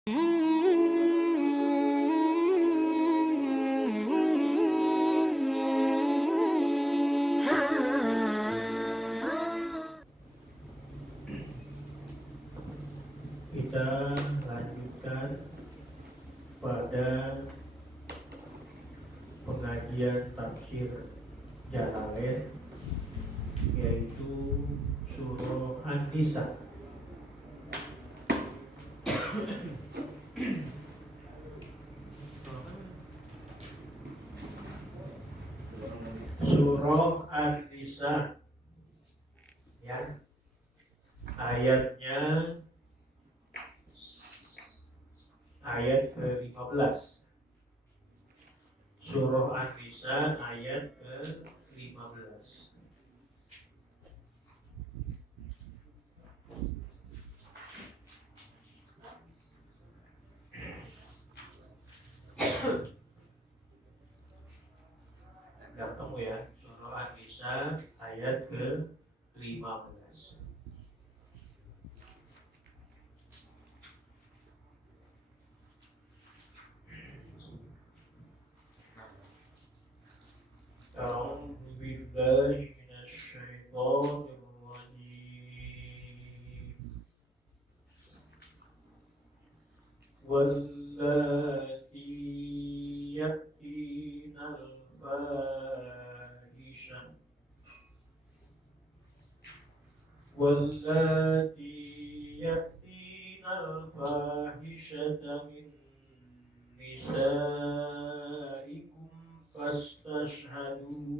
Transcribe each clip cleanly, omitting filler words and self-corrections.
Kita lanjutkan pada pengajian tafsir Jalalain, yaitu surah An-Nisa. Surah An-Nisa, ya, ayatnya ayat ke-15. Surah An-Nisa ayat ke-15. Ketemu ya, surah An-Nisa ayat ke-15. أعوذ بالله من الشيطان الرجيم واللاتي يأتين الفاحشة من نسائكم فاستشهدوا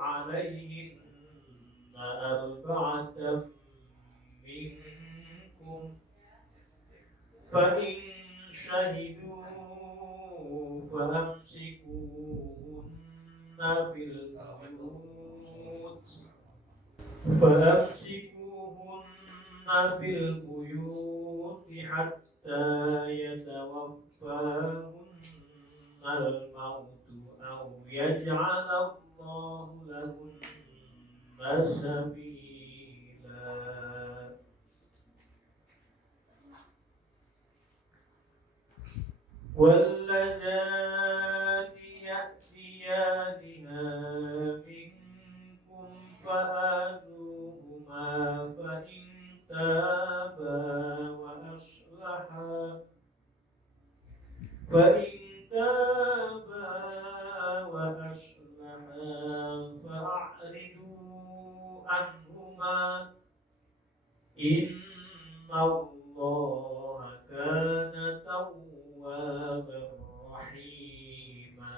عليهن أربعة منكم فإن شهدوا فأمسكوهن في البيوت حتى يتوفاهن الموت أو يجعل الله لهن سبيلا. واللذان يأتيانها منكم فآذوهما فإن تابا وأصلحا فأعرضوا عنهما إن الله كان توابا رحيما.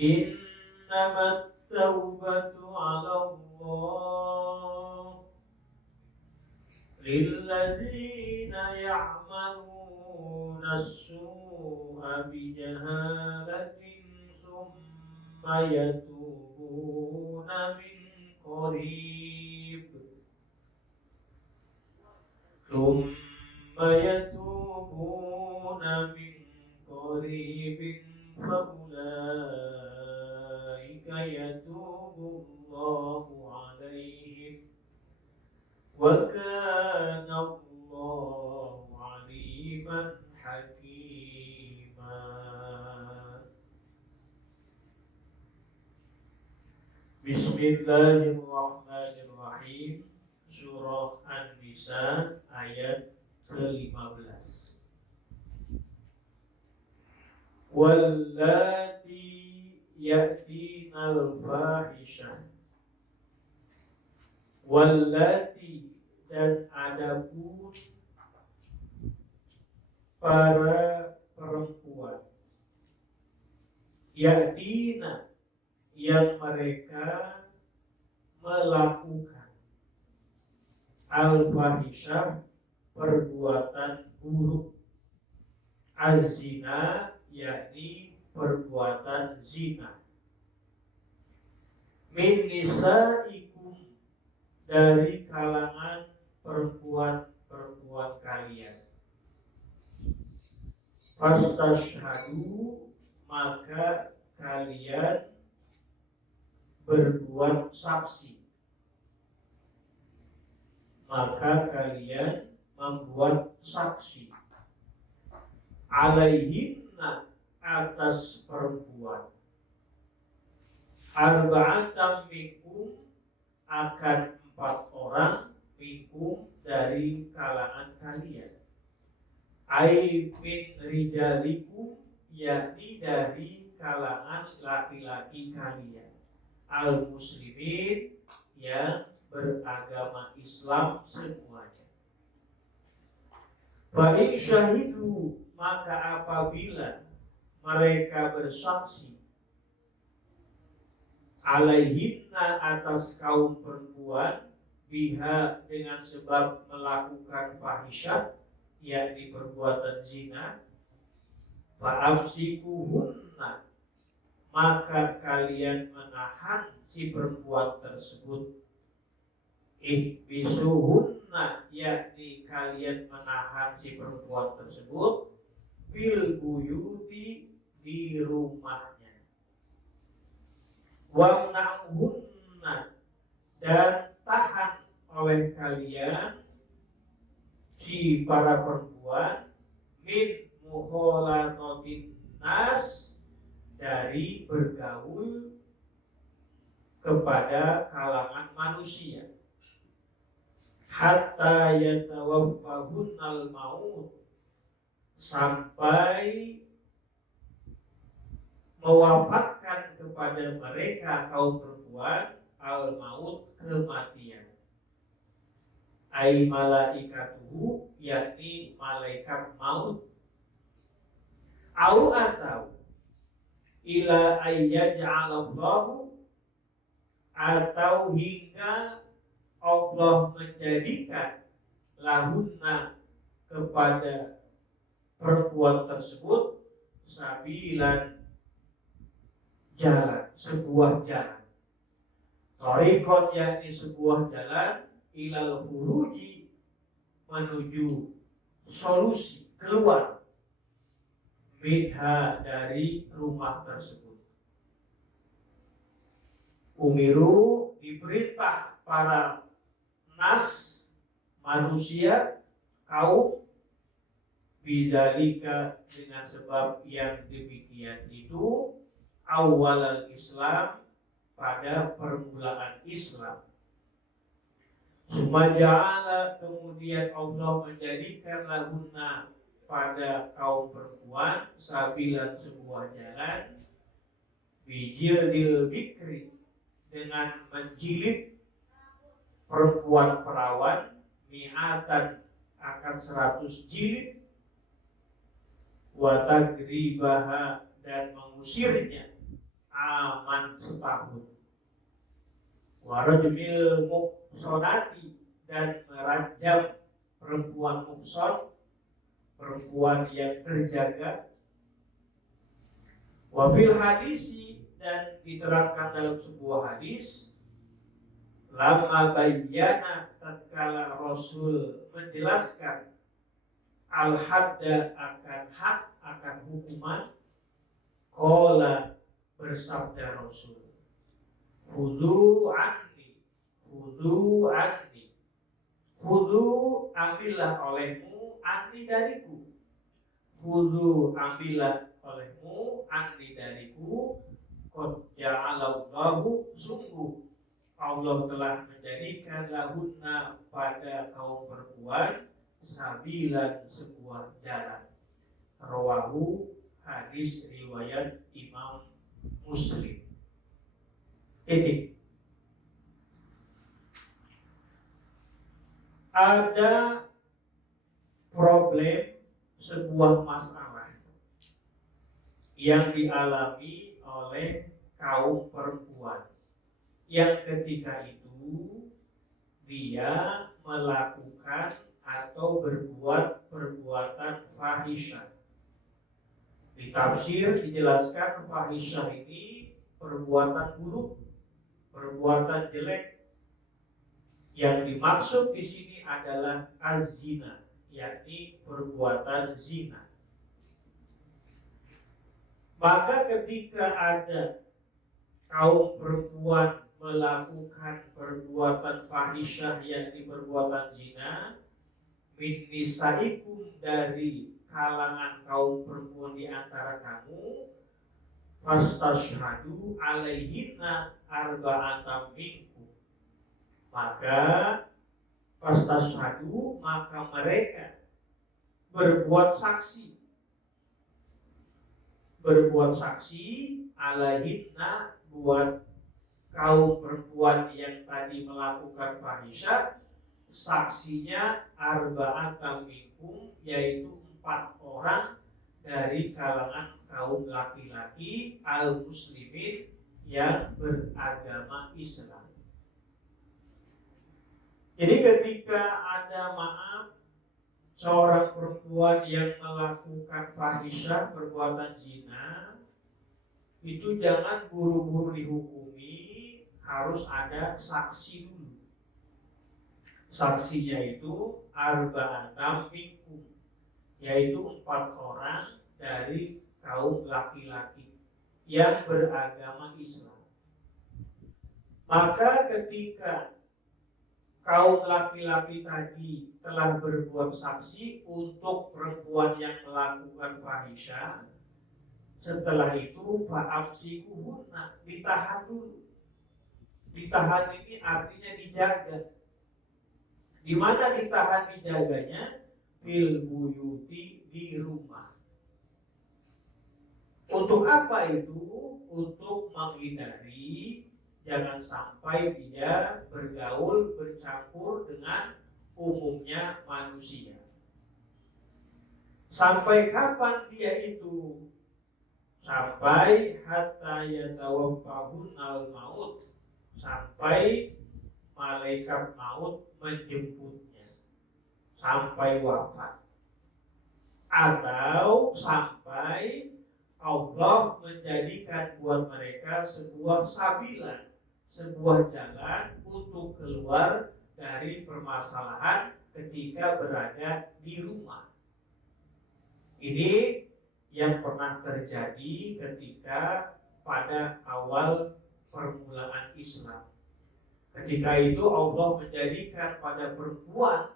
إنما التوبة على الله للذين يعملون السوء بجهالة ثم يتوبون من قريب فأولئك يتوب الله عليهم وكان الله عليما حكيما. Bismillahirrahmanirrahim. Surah An-Nisa ayat ke-15. Wallati ya'tinal fahisyah. Wallati, dan adapun para perempuan, ya'tina, yang mereka melakukan al-fahisyah, perbuatan buruk, az-zina, yakni perbuatan zina, min nisaikum, dari kalangan perempuan-perempuan kalian. Fastashhadu, maka kalian berbuat saksi. Maka kalian membuat saksi. Alaihinna, atas perempuan. Arba'atan minkum, akan 4 orang minkum dari kalangan kalian. Ai min rijalikum, yakni dari kalangan laki-laki kalian. Al muslimin, yang beragama Islam semuanya. Fa in syahidu, maka apabila mereka bersaksi, alaihinna, atas kaum perempuan, biha, dengan sebab melakukan fahisyah, yakni perbuatan zina, fa'amsikuhunna, maka kalian menahan si perempuan tersebut. Ihbisuhunna, yakni kalian menahan si perempuan tersebut, fil buyuti, di rumahnya. Wamna'hunna, dan tahan oleh kalian si para perempuan, min mukhalatatin nas, dari bergaul kepada kalangan manusia. Hatta yatawaffahunal maut, sampai mewafatkan kepada mereka kaum perempuan al maut, kematian. Ai malaikatuhu, yakni malaikat maut. Au, atau ila ayyaj'alallahu, atau hingga Allah menjadikan lahunna, kepada perempuan tersebut, sabilan, jalan, sebuah jalan. Thariqon, yakni sebuah jalan, ilal furuji, menuju solusi, keluar, minha, dari rumah tersebut. Umiru, diperintah para nas, manusia, kaum, bidzalika, dengan sebab yang demikian itu, awalal Islam, pada permulaan Islam. Sumaja'ala, kemudian Allah menjadikan lahunna, pada kaum perempuan, sabilan, sebuah jalan, bijildil bikri, dengan menjilid perempuan perawan, mi'atan, akan 100 jilid, wa tagribaha, dan mengusirnya aman setahun, wa rajmil muhsonati, dan merajam perempuan muhson, perempuan yang terjaga. Wa fil hadisi, dan diterangkan dalam sebuah hadis, lama bayyana, tatkala Rasul menjelaskan al-hadda, akan hak, akan hukuman, qala, bersabda Rasul, khudhu anni, khudhu anni, khudhu, ambillah olehmu, anni, dariku, khudhu, ambillah olehmu, anni, dariku, qad ja'alallahu, sungguh Allah telah menjadikan lahunna, pada kaum perempuan, sabilan, sebuah jalan. Rawahu, hadis riwayat Imam Muslim. Titik. Ada problem, sebuah masalah yang dialami oleh kaum perempuan, yang ketika itu dia melakukan atau berbuat perbuatan fahisyah. Di tafsir dijelaskan fahisyah ini perbuatan buruk, perbuatan jelek. Yang dimaksud di sini adalah az-zina, yakni perbuatan zina. Maka ketika ada kaum perempuan melakukan perbuatan fahisyah yakni perbuatan zina, min nisaikum dari kalangan kaum perempuan di antara kamu, fastashhadu alaihinna arba'atam minkum, maka fastashhadu, maka mereka berbuat saksi alaihinna buat kaum perempuan yang tadi melakukan fahisyah, saksinya arba'atam minkum, yaitu 4 orang dari kalangan kaum laki-laki al-muslimin yang beragama Islam. Jadi ketika ada seorang perempuan yang melakukan fahisyah perbuatan zina, itu jangan buru-buru dihukumi, harus ada saksi dulu. Saksinya itu arba'atam minkum, yaitu 4 orang dari kaum laki-laki yang beragama Islam. Maka ketika kaum laki-laki tadi telah berbuat saksi untuk perempuan yang melakukan fahisyah, setelah itu fa'amsikuhunna, ditahan dulu. Ditahan ini artinya dijaga. Di mana ditahan dijaganya? Fil buyuti, di rumah. Untuk apa itu? Untuk menghindari jangan sampai dia bergaul, bercampur dengan umumnya manusia. Sampai kapan dia itu? Sampai hatta yatawaffahun al-maut, sampai malaikat maut menjemputnya, sampai wafat, atau sampai Allah menjadikan buat mereka sebuah sabilan, sebuah jalan untuk keluar dari permasalahan ketika berada di rumah. Ini yang pernah terjadi ketika pada awal permulaan Islam. Ketika itu Allah menjadikan pada perempuan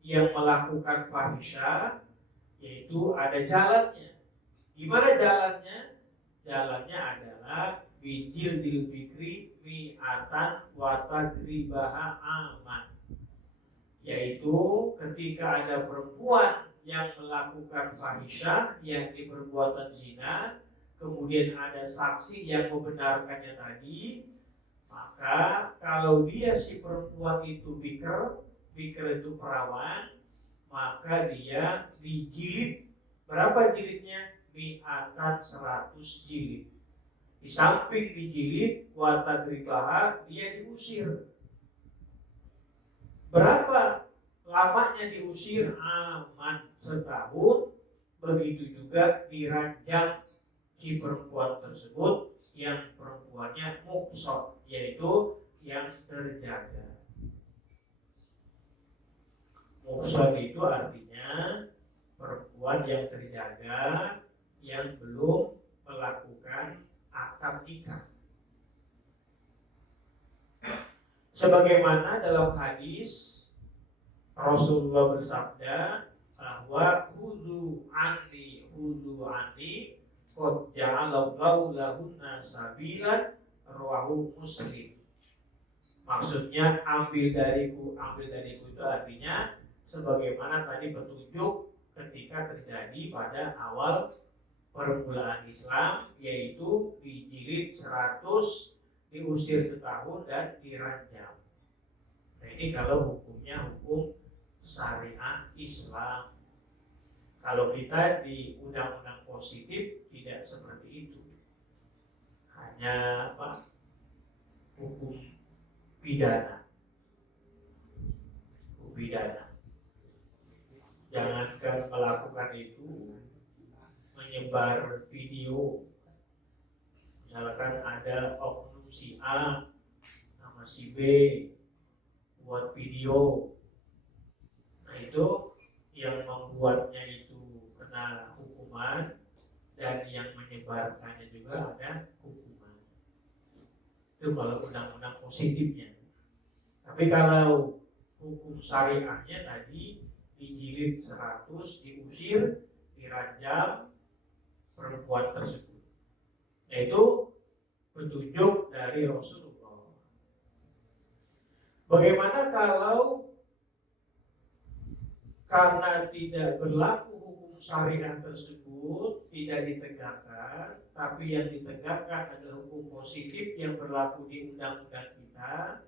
yang melakukan fahisyah, yaitu ada jalannya. Gimana jalannya? Jalannya adalah bijil dil fikri mi'atan wa tagribaha aman. Yaitu ketika ada perempuan yang melakukan fahisyah, yakni perbuatan zina, kemudian ada saksi yang membenarkannya tadi, maka kalau dia si perempuan itu bikr itu perawan, maka dia dijilid. Berapa jilidnya? Mi'atan, 100 jilid. Di samping dijilid, wa tagribaha, dia diusir. Berapa lamanya diusir? Aman, setahun. Begitu juga diranjang si perempuan tersebut yang perempuannya muhsan, yaitu yang terjaga. Muhsan itu artinya perempuan yang terjaga, yang belum melakukan akad nikah. Sebagaimana dalam hadis Rasulullah bersabda bahwa khudhu anni qad ja'alallahu lahunna sabilan, rawahu Muslim. Maksudnya ambil dariku itu artinya sebagaimana tadi petunjuk ketika terjadi pada awal permulaan Islam, yaitu dijilid 100, diusir setahun, dan diranjam. Nah, ini kalau hukumnya hukum syariat Islam. Kalau kita di undang-undang positif tidak seperti itu. Hanya hukum pidana. Hukum pidana. Jangankan melakukan itu, menyebar video, misalkan ada oknum si A sama si B buat video, nah itu yang membuatnya itu kena hukuman, dan yang menyebarkannya juga ada hukuman. Itu kalau undang-undang positifnya. Tapi kalau hukum syariahnya tadi dijilid 100, diusir, dirajam perempuan tersebut. Yaitu petunjuk dari Rasulullah. Bagaimana kalau karena tidak berlaku hukum syariah tersebut, tidak ditegakkan, tapi yang ditegakkan adalah hukum positif yang berlaku di undang-undang kita,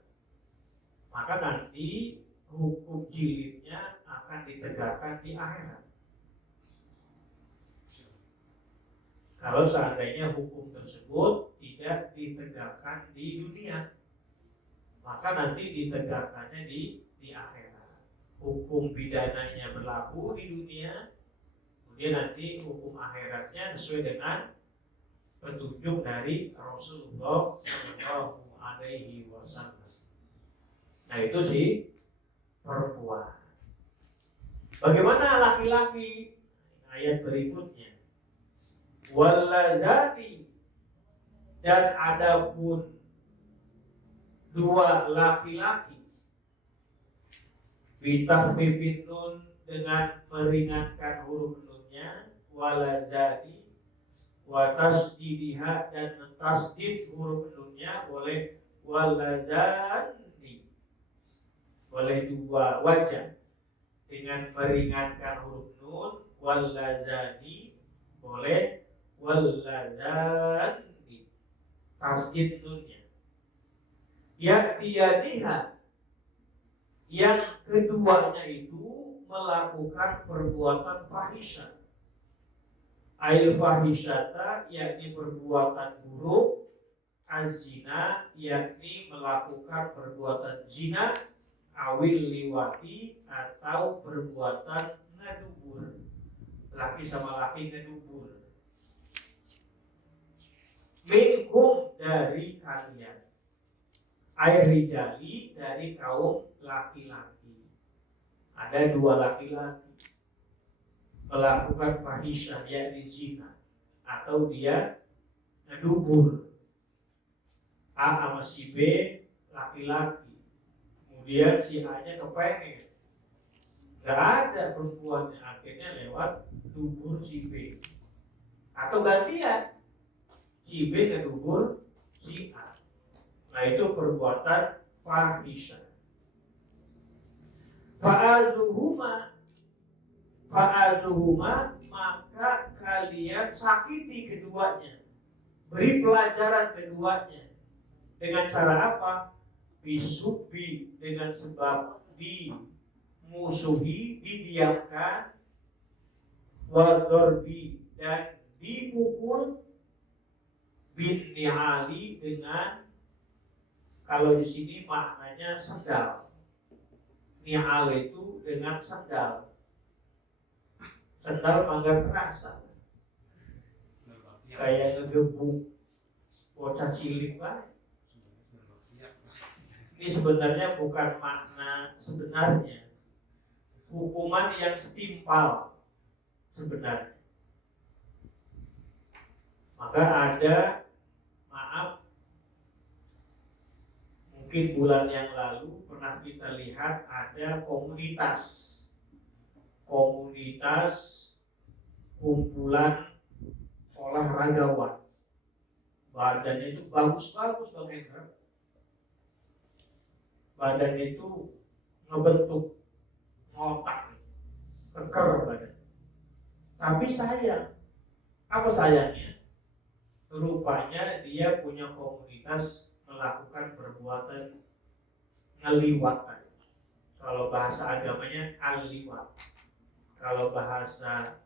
maka nanti hukum jilidnya akan ditegakkan di akhirat. Kalau seandainya hukum tersebut tidak ditegakkan di dunia, maka nanti ditegakkannya di akhirat. Hukum pidananya berlaku di dunia, kemudian nanti hukum akhiratnya sesuai dengan petunjuk dari Rasulullah Shallallahu Alaihi Wasallam. Nah itu sih perempuan. Bagaimana laki-laki? Ayat berikutnya. Waladati, dan adapun dua laki-laki, bitahfifin nun, dengan meringankan huruf nunnya, waladati, watasdidiha, dan mentasdid huruf nunnya, boleh waladani, boleh dua wajah dengan meringankan huruf nun, waladani, boleh waladani, tasdid nunnya. Ya'tiyaniha, yang keduanya itu melakukan perbuatan fahisyah. Ail fahisyata, yakni perbuatan buruk. Az-zina, yakni melakukan perbuatan zina. Awil liwati, atau perbuatan ngedubur. Laki sama laki ngedubur. Minkum, dari kalian. Air rijali, dari kaum laki-laki. Ada dua laki-laki melakukan fahisyah, yakni zina, atau dia ngedubur. A sama si B laki-laki, kemudian si A-nya kepengen, gak ada perempuannya, akhirnya lewat dubur si B. Atau gantian, si B ngedubur si A. Nah itu perbuatan fahisyah. Fa'aduhuma, maka kalian sakiti keduanya, beri pelajaran keduanya. Dengan cara apa? Bisubi, dengan sebab dimusuhi, didiamkan, wadorbi, dan dipukul, bin ni'ali, dengan, kalau di sini maknanya sendal. Ni'al itu dengan sendal. Sendal mangga kerasa, kayak ngegebuk bocah cilik banget. Ini sebenarnya bukan makna sebenarnya, hukuman yang setimpal sebenarnya. Maka ada, maaf, mungkin bulan yang lalu pernah kita lihat ada komunitas kumpulan olahragawan. Badannya itu bagus-bagus Bang Hendra. Badannya itu ngebentuk ngotak, keker badan. Tapi sayang, apa sayangnya? Rupanya dia punya komunitas melakukan perbuatan ngeliwat. Kalau bahasa agamanya al-liwat. Kalau bahasa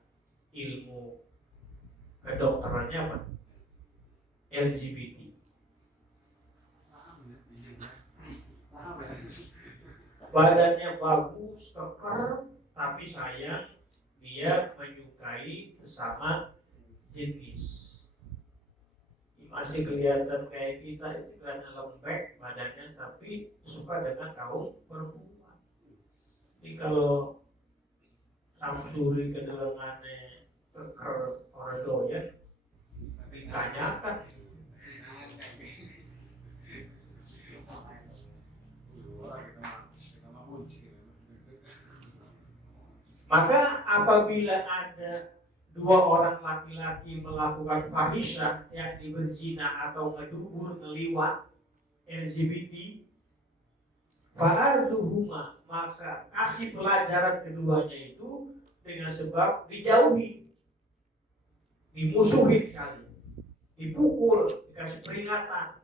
ilmu kedokterannya apa? LGBT. Badannya bagus, keker, tapi sayang dia menyukai sesama jenis. Masih kelihatan kayak kita itu karena lembek badannya, tapi suka dengan kaum perempuan. Jadi kalau samsuri kedelengannya keker ordo ya tanyakan. Maka apabila ada dua orang laki-laki melakukan fahisyah, yakni berzina atau ngedubur, ngeliwat, LGBT, fa'arduhuma, maka kasih pelajaran keduanya itu dengan sebab dijauhi, dimusuhin kali, dipukul, dikasih peringatan.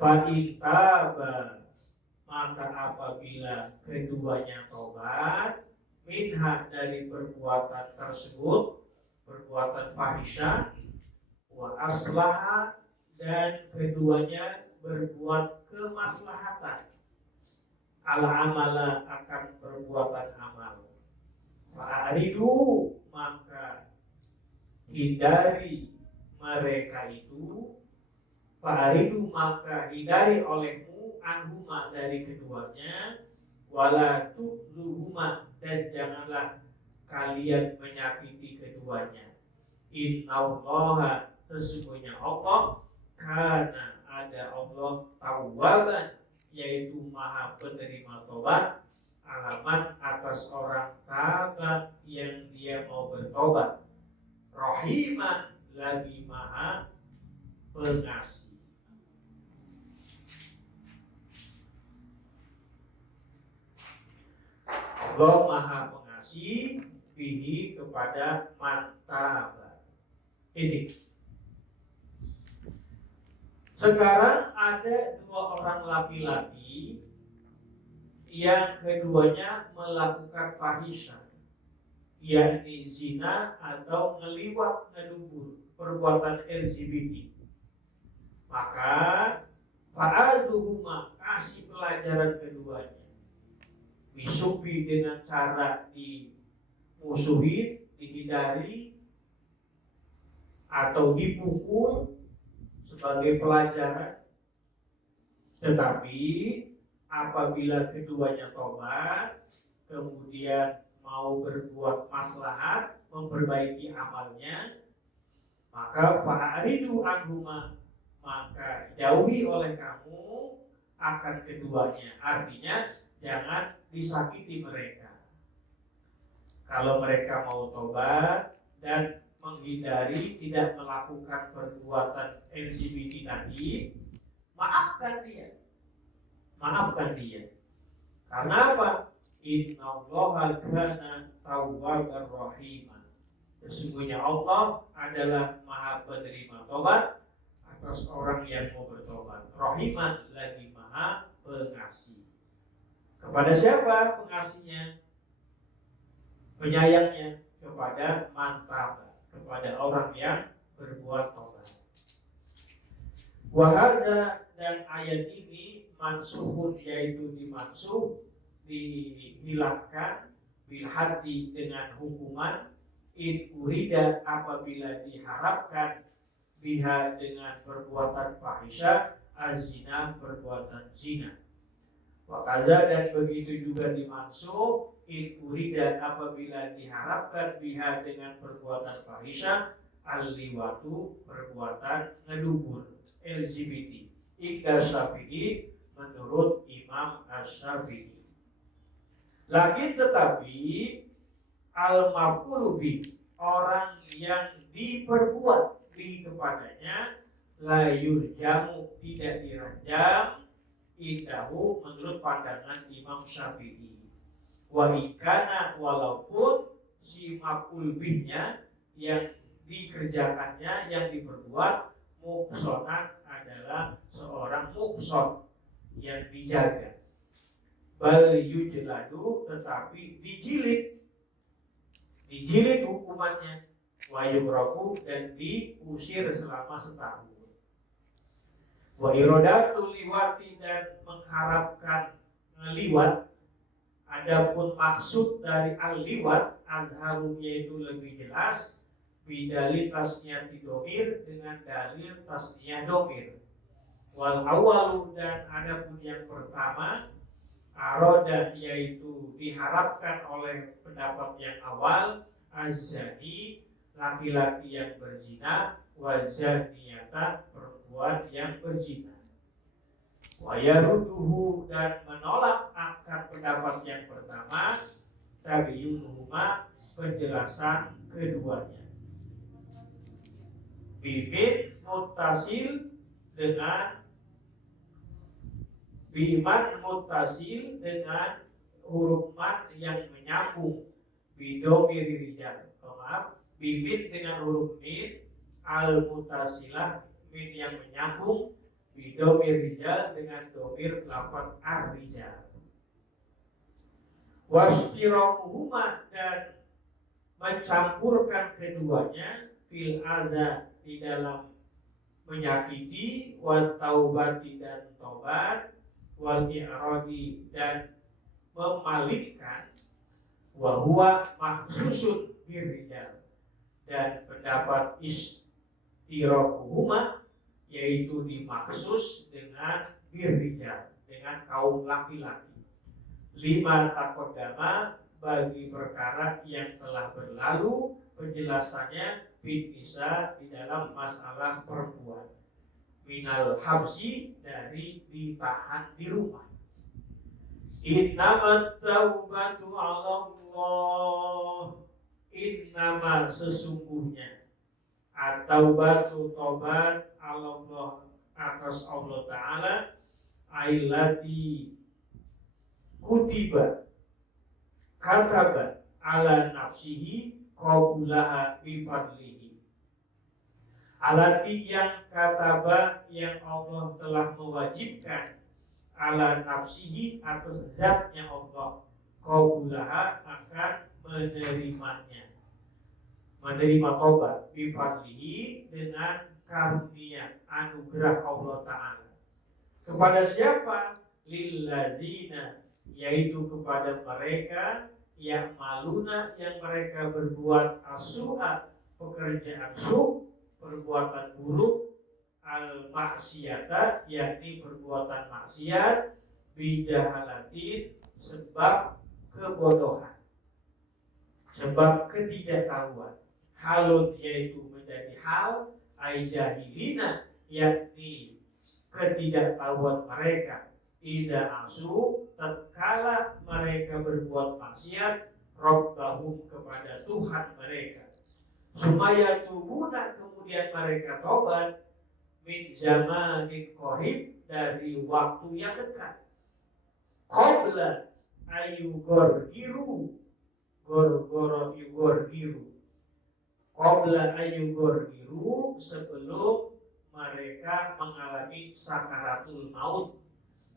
Fa'intaba, maka apabila keduanya tobat minha dari perbuatan tersebut, perbuatan fahisyah, wa aslaha, dan keduanya berbuat kemaslahatan, ala amala, akan perbuatan amal, fa'aridu, maka hindari mereka itu, fa'aridu, maka hindari olehmu, anhuma, dari keduanya, wala tu'zuhuma, dan janganlah kalian menyakiti keduanya. Innallaha, sesungguhnya Allah, karena ada Allah tawwaban, yaitu maha penerima tobat, alamat atas orang tabat yang dia mau bertobat, rahiman, lagi maha pengasih. Allah maha pengasih bihi, kepada mantaba. Ini sekarang ada dua orang laki-laki yang keduanya melakukan fahisyah, yakni zina atau ngeliwat, ngedubur, perbuatan LGBT. Maka fa'aduhuma, kasih pelajaran keduanya, bisubi, dengan cara dimusuhin, dihindari, atau dipukul sebagai pelajaran. Tetapi apabila keduanya tobat, kemudian mau berbuat maslahat, memperbaiki amalnya, maka fa'aridu anhuma, maka jauhi oleh kamu akan keduanya. Artinya jangan disakiti mereka. Kalau mereka mau tobat dan menghindari tidak melakukan perbuatan LGBT tadi, maafkan dia. Maafkan dia. Karena apa? Innallaha kana tawwabar rahiman. Sesungguhnya Allah adalah maha penerima tobat atas orang yang mau bertobat. Rahiman, lagi maha pengasih. Kepada siapa pengasihnya? Penyayangnya kepada mantaba, kepada orang yang berbuat tobat. Wahada, dan ayat ini mansuhun, yaitu dimansuh, dihilangkan, bilhati, dengan hukuman, in urida, apabila diharapkan, biha, dengan perbuatan fahisyah, azina, perbuatan zina. Wakaza, dan begitu juga dimansuh, in urida, apabila diharapkan, biha, dengan perbuatan fahisyah, al-liwatu, perbuatan ngedubur, LGBT. Iqdar Syafi'i, menurut Imam Asy-Syafi'i. Lakin tetapi al-maqulu bi, orang yang diperbuat bi kepadanya, la yurjamu, tidak dirajam, indahu, menurut pandangan Imam Syafi'i. Wa ikana, walaupun si maqul bihnya, yang dikerjakannya, yang diperbuat, muhsonan, adalah seorang muhson, yang dijaga. Bal yujladu, tetapi dijilid hukumannya, wa yughrafu, dan diusir selama setahun. Wa iradatu liwati, dan mengharapkan ngeliwat. Adapun maksud dari al-liwat, al-harum, yaitu lebih jelas, bidalil tasniyati domir, dengan dalil tasniyah domir. Wal awalu, dan adapun yang pertama, aroda, yaitu diharapkan oleh pendapat yang awal, azani, laki-laki yang berzina, wazaniyata, perempuan yang berzina. Wayaruduhu, dan menolak akan pendapat yang pertama, tabiyyunuhuma, penjelasan keduanya. Bibit muttasil dengan biman muttasil dengan huruf mat yang menyambung, bidomir rijal. Maaf, bibit dengan huruf min, al muttasilah, min yang menyambung, bidomir rijal dengan domir lafaz ar-rijal. Washtirakuhuma, dan mencampurkan keduanya, fil adza, di dalam menyakiti, wa taubati, dan taubat, wal i'radi, dan memalingkan, wa huwa makhsusun birrijal, dan pendapat istirakuhuma yaitu dimaksus dengan birrijal, dengan kaum laki-laki. Lima taqaddama, bagi perkara yang telah berlalu penjelasannya, fit nisa, di dalam masalah perempuan, minal habsi, dari ditahan di rumah. Innamat taubatu 'ala Allah, innama, sesungguhnya, at-taubatu, taubat, 'ala Allah, atas Allah Ta'ala, ailati kutiba, kataba, ala nafsihi, qabulaha bifadlihi. Alati, yang kataba, yang Allah telah mewajibkan, ala nafsihi, atas zatnya Allah, qabulaha, akan menerimanya, menerima tobat, bifadlihi, dengan karunia, anugerah Allah Ta'ala. Kepada siapa? Lilladzina, yaitu kepada mereka yang maluna, yang mereka berbuat as-su'a, pekerjaan su', perbuatan buruk, al-maksiyata, yakni perbuatan maksiat, bijahalatin, sebab kebodohan, sebab ketidaktahuan, halun, yaitu menjadi hal, aijahilina, yakni ketidaktahuan mereka, ida asu, tatkala mereka berbuat maksiat, rabbahum, kepada Tuhan mereka, supaya tubuna, kemudian mereka tobat, min zamanin qarib, dari waktu yang dekat, qabla ayugorgiru, gorgoro yugorgiru, qabla ayugorgiru, sebelum mereka mengalami sakaratul maut,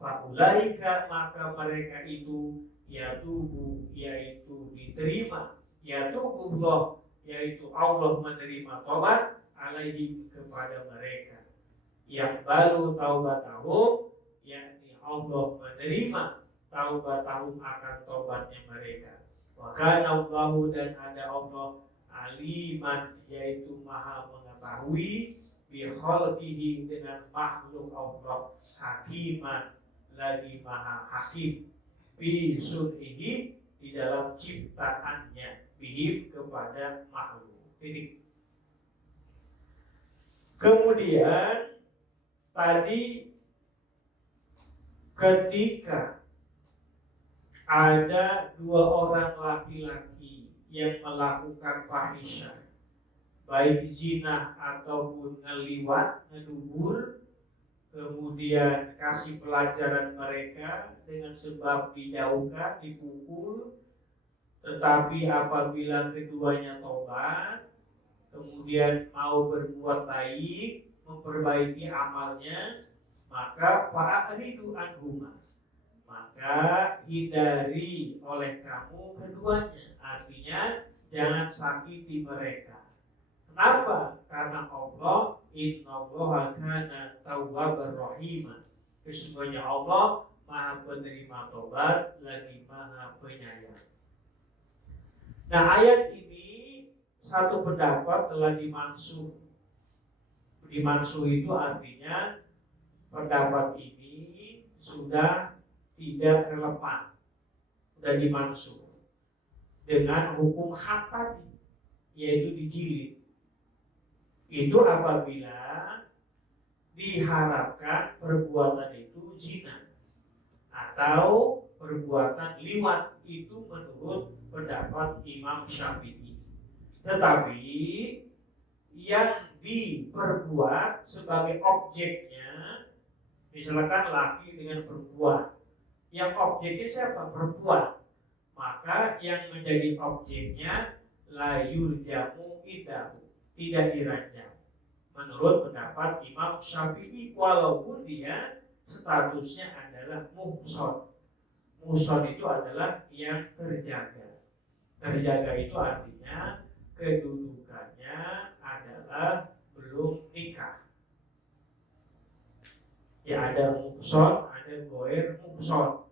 faulaika, maka mereka itu, yatubu, yaitu diterima, yatubullah, yaitu Allah menerima taubat, alaihim, kepada mereka, yang balu taubatahum, yakni Allah menerima taubatahum, akan taubatnya mereka. Wa kana Allahu, dan ada Allah, aliman, yaitu maha mengetahui, bi khalqihi, dengan makhluk Allah, hakiman, lagi maha hakim, bi sun'ihi, di dalam ciptaannya, bihim, kepada makhluk. Jadi kemudian tadi ketika ada dua orang laki-laki yang melakukan fahisyah, baik zina ataupun ngeliwat, ngedubur, kemudian kasih pelajaran mereka dengan sebab dijauhkan, dipukul, tetapi apabila keduanya tobat, kemudian mau berbuat baik, memperbaiki amalnya, maka fa'aridu anhuma, maka hindari oleh kamu keduanya, artinya jangan sakiti mereka. Kenapa? Karena Allah, innallaha kana tawwabar rahima, sesungguhnya Allah maha penerima tobat, lagi maha penyayang. Nah, ayat ini satu pendapat telah dimansuh. Dimansuh itu artinya pendapat ini sudah tidak relevan, sudah dimansuh dengan hukum had tadi. yaitu dijilid. Itu apabila diharapkan perbuatan itu zina atau perbuatan liwat, itu menurut pendapat Imam Syafi'i. Tetapi yang diperbuat sebagai objeknya, misalkan laki dengan perempuan, yang objeknya siapa? Perempuan, maka yang menjadi objeknya la yurjamu idahu, tidak diranjam menurut pendapat Imam Syafi'i, walaupun dia statusnya adalah muhson. Muhson itu adalah yang terjaga. Terjaga itu artinya kedudukannya adalah belum nikah. Ya, ada muhson, ada goer muhson.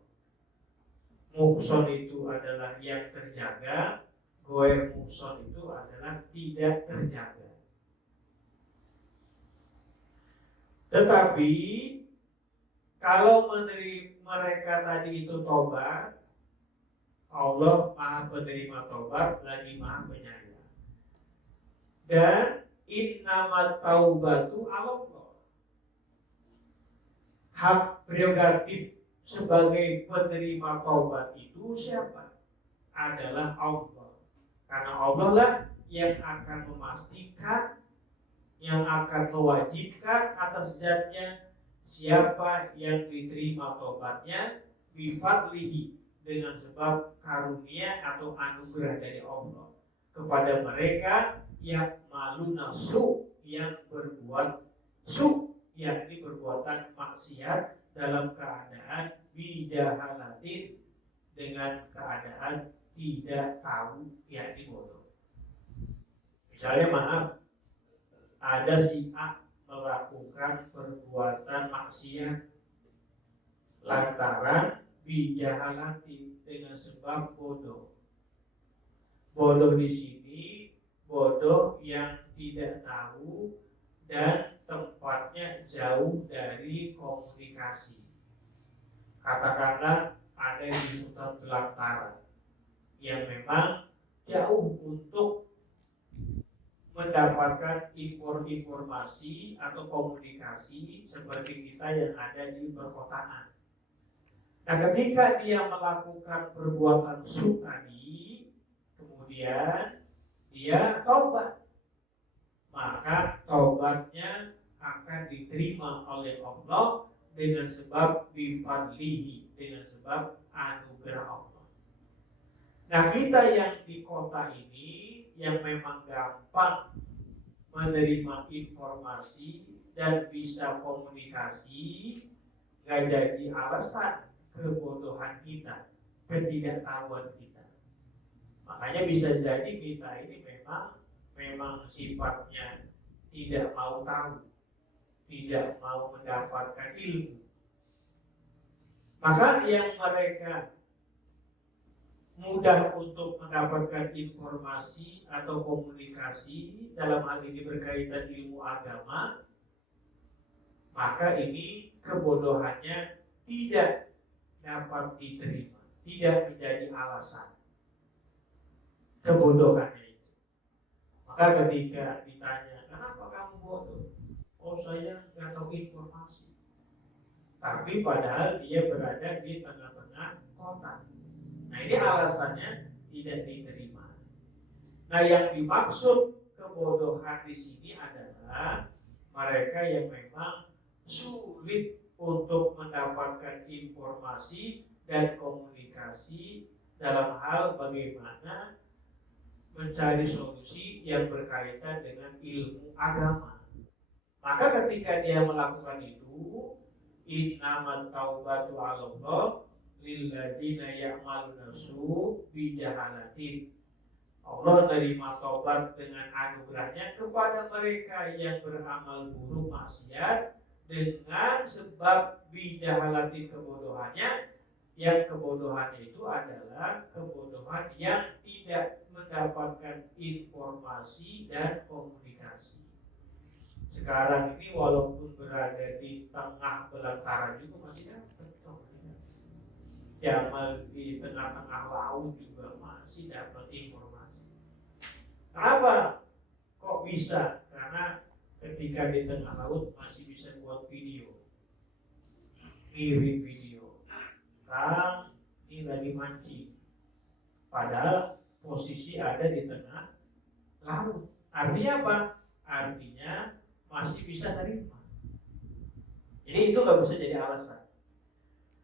Muhson itu adalah yang terjaga, goer muhson itu adalah tidak terjaga. Tetapi kalau mereka tadi itu tobat, Allah Maha Penerima tobat lagi Maha Penyayang. Dan innamat taubatu 'alallah. Hak prerogatif sebagai penerima taubat itu siapa? Adalah Allah. Karena Allah lah yang akan memastikan, yang akan mewajibkan atas zatnya siapa yang diterima tobatnya bifadlihi, dengan sebab karunia atau anugerah dari Allah kepada mereka yang malu nafsu, yang berbuat su, yakni perbuatan maksiat dalam keadaan bijahalatin, dengan keadaan tidak tahu, yakni bodoh. Misalnya maaf, ada si A melakukan perbuatan maksiat lantaran bijahalati, dengan sebab bodoh. Bodoh di sini bodoh yang tidak tahu dan tempatnya jauh dari komunikasi. Katakanlah ada di hutan belantara yang memang jauh untuk mendapatkan informasi atau komunikasi seperti kita yang ada di perkotaan. Nah, ketika dia melakukan perbuatan su tadi, kemudian dia taubat, maka taubatnya akan diterima oleh Allah dengan sebab bifadlihi, dengan sebab anugerah Allah. Nah, kita yang di kota ini yang memang gampang menerima informasi dan bisa komunikasi, gak jadi alasan kebodohan kita, ketidaktahuan kita. Makanya bisa jadi kita ini memang sifatnya tidak mau tahu, tidak mau mendapatkan ilmu. Maka yang mereka mudah untuk mendapatkan informasi atau komunikasi, dalam hal ini berkaitan ilmu agama, maka ini kebodohannya tidak dapat diterima, tidak menjadi alasan kebodohannya itu. Maka ketika ditanya, kenapa kamu bodoh? Oh, saya nggak tahu informasi. Tapi padahal dia berada di tengah-tengah kota. Nah, ini alasannya tidak diterima. Nah, yang dimaksud kebodohan di sini adalah mereka yang memang sulit untuk mendapatkan informasi dan komunikasi dalam hal bagaimana mencari solusi yang berkaitan dengan ilmu agama. Maka ketika dia melakukan itu, innamat taubatu 'alallah lilladzina ya'maluna su bijahalatin. Allah menerima taubat dengan anugerahnya kepada mereka yang beramal buruk maksiat dengan sebab bijahalatin, kebodohannya. Yang kebodohannya itu adalah kebodohan yang tidak mendapatkan informasi dan komunikasi. Sekarang ini walaupun berada di tengah belantara juga masih dapat. Jamal di tengah-tengah laut juga masih dapat informasi. Kenapa? Kok bisa? Karena ketika di tengah laut masih bisa buat video, ngirim video. Sekarang ini lagi mancing, padahal posisi ada di tengah laut. Artinya apa? Artinya masih bisa terima. Jadi itu nggak bisa jadi alasan.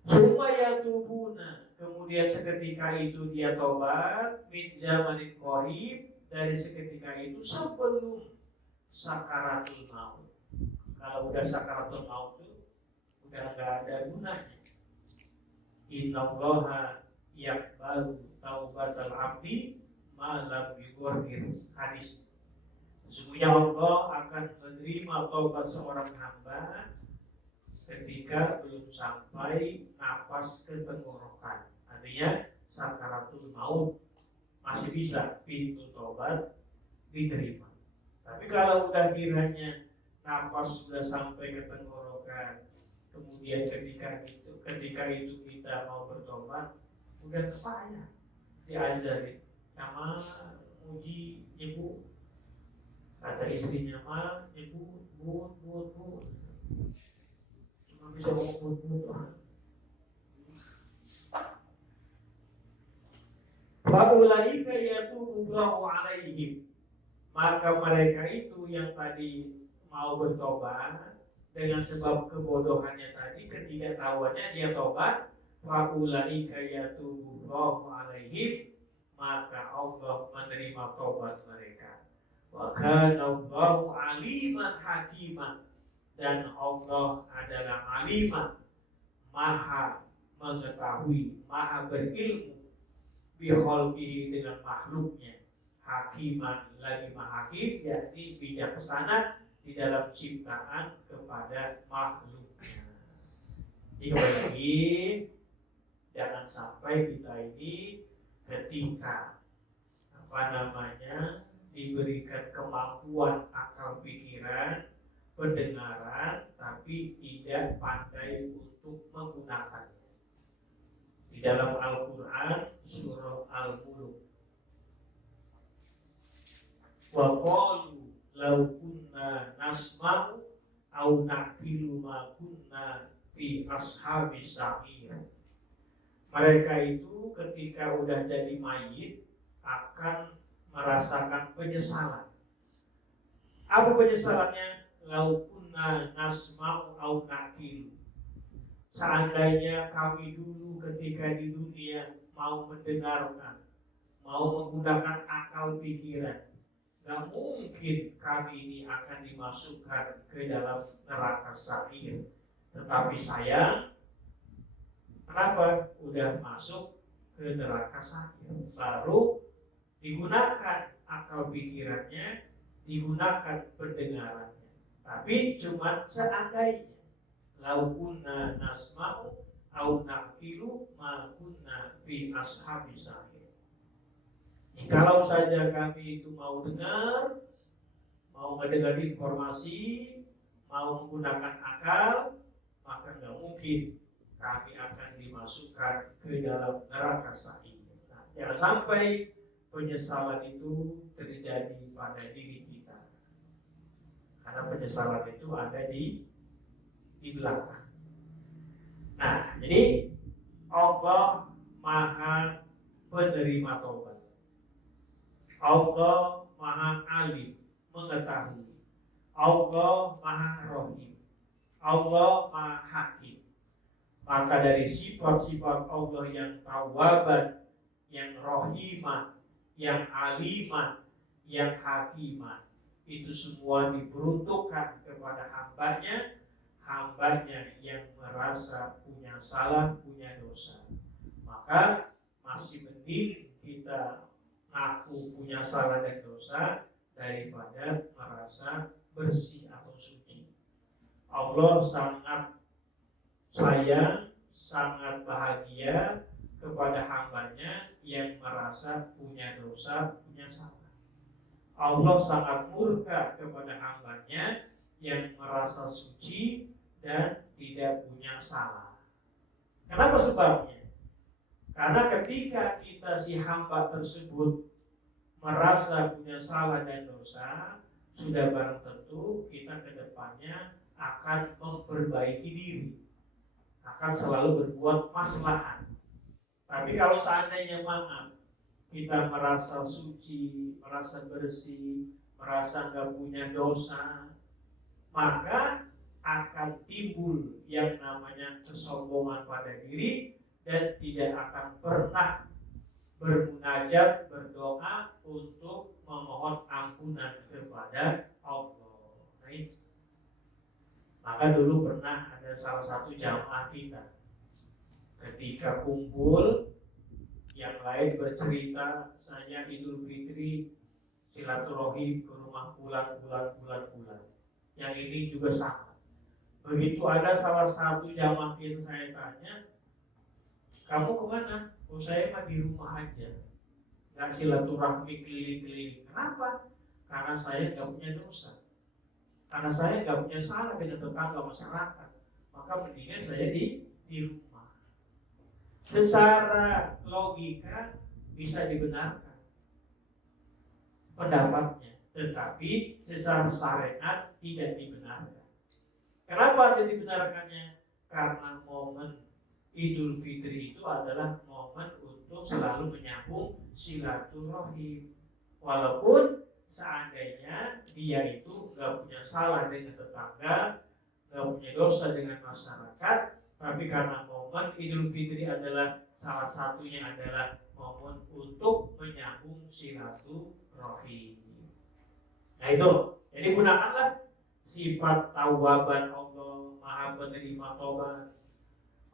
Supaya tubuna, kemudian seketika itu dia tobat, min zamanin qarib, dari seketika itu sebelum sakaratul maut. Kalau udah sakaratul maut itu udah nggak ada gunanya. Innallaha yaqbalu taubatal abdi ma lam yughfir. Hadis. Sesungguhnya Allah akan menerima taubat seorang hamba ketika belum sampai napas ke tenggorokan. Artinya sakaratul maut masih bisa pintu taubat diterima. Tapi kalau udah kiranya napas sudah sampai ke tenggorokan, kemudian ketika itu kita mau bertobat, udah kepayah diajarin sama uji ibu, kata istrinya mah ibu but cuma bisa ngomong but. Faulaika yatubullahu alaihim, maka mereka itu yang tadi mau bertobat dengan sebab kebodohannya tadi, ketidaktahuannya dia tobat. Faulaika yatubullahu alaihim, maka Allah menerima tobat mereka. Wa kana Allahu aliman hakiman, dan Allah adalah aliman, maha mengetahui, maha berilmu, bikhalqihi, dengan makhluknya, hakiman, lagi maha hakim, yakni bijaksana di dalam ciptaan kepada makhluknya. Jadi kembali lagi, jangan sampai kita ini ketika diberikan kemampuan akal pikiran, pendengaran, tapi tidak pandai untuk menggunakannya. Di dalam Al-Quran surah Al-Mulk, wa qalu law kunna nasma'u aw naqilu ma kunna fi ashabis sa'ir. Mereka itu ketika udah jadi mayit akan merasakan penyesalan. Apa penyesalannya? Law kunna nasma'u aw naqilu. Seandainya kami dulu ketika di dunia mau mendengarkan, mau menggunakan akal pikiran, gak mungkin kami ini akan dimasukkan ke dalam neraka sa'ir. Tetapi sayang, kenapa? Udah masuk ke neraka sa'ir, baru digunakan akal pikirannya, digunakan pendengarannya. Tapi cuma seandainya. Lau kunna nasma'u au naqilu ma kunna fi ashabis sa'ir. Kalau saja kami itu mau dengar, mau mendengar informasi, mau menggunakan akal, maka nggak mungkin kami akan dimasukkan ke dalam neraka sa'ir. Nah, jangan sampai penyesalan itu terjadi pada diri kita, karena penyesalan itu ada di belakang. Nah, jadi Allah maha penerima taubat, Allah maha alim, mengetahui, Allah maha rohim, Allah maha hakim. Maka dari sifat-sifat Allah yang tawabat, yang rohimah, yang alimah, yang hakimah, itu semua diperuntukkan kepada hambanya yang merasa punya salah, punya dosa. Maka masih mending kita ngaku punya salah dan dosa daripada merasa bersih atau suci. Allah sangat sayang, sangat bahagia kepada hambanya yang merasa punya dosa, punya salah. Allah sangat murka kepada hambanya yang merasa suci dan tidak punya salah. Kenapa sebabnya? Karena ketika kita si hamba tersebut merasa punya salah dan dosa, sudah barang tentu kita ke depannya akan memperbaiki diri, akan selalu berbuat maslahat. Tapi kalau seandainya maaf, kita merasa suci, merasa bersih, merasa nggak punya dosa, maka akan timbul yang namanya kesombongan pada diri dan tidak akan pernah bermunajat, berdoa untuk memohon ampunan kepada Allah. Maka dulu pernah ada salah satu jamaah kita, ketika kumpul, yang lain bercerita, saya Idul Fitri silaturahim ke rumah bulan. Yang ini juga sama. Begitu ada salah satu jamaah itu saya tanya, kamu kemana? Oh, saya mah di rumah aja, nggak silaturahmi keliling-keliling. Kenapa? Karena saya nggak punya dosa, karena saya nggak punya salah dengan tetangga masyarakat, maka mendingan saya di rumah. Secara logika bisa dibenarkan pendapatnya, tetapi secara syariat tidak dibenarkan. Kenapa tidak dibenarkannya? Karena momen Idul Fitri itu adalah momen untuk selalu menyambung silaturahim. Walaupun seandainya dia itu gak punya salah dengan tetangga, gak punya dosa dengan masyarakat, tapi karena momen Idul Fitri adalah salah satunya adalah momen untuk menyambung silaturahim. Nah itu, jadi gunakanlah sifat tawaban Allah, Maha penerima taubat.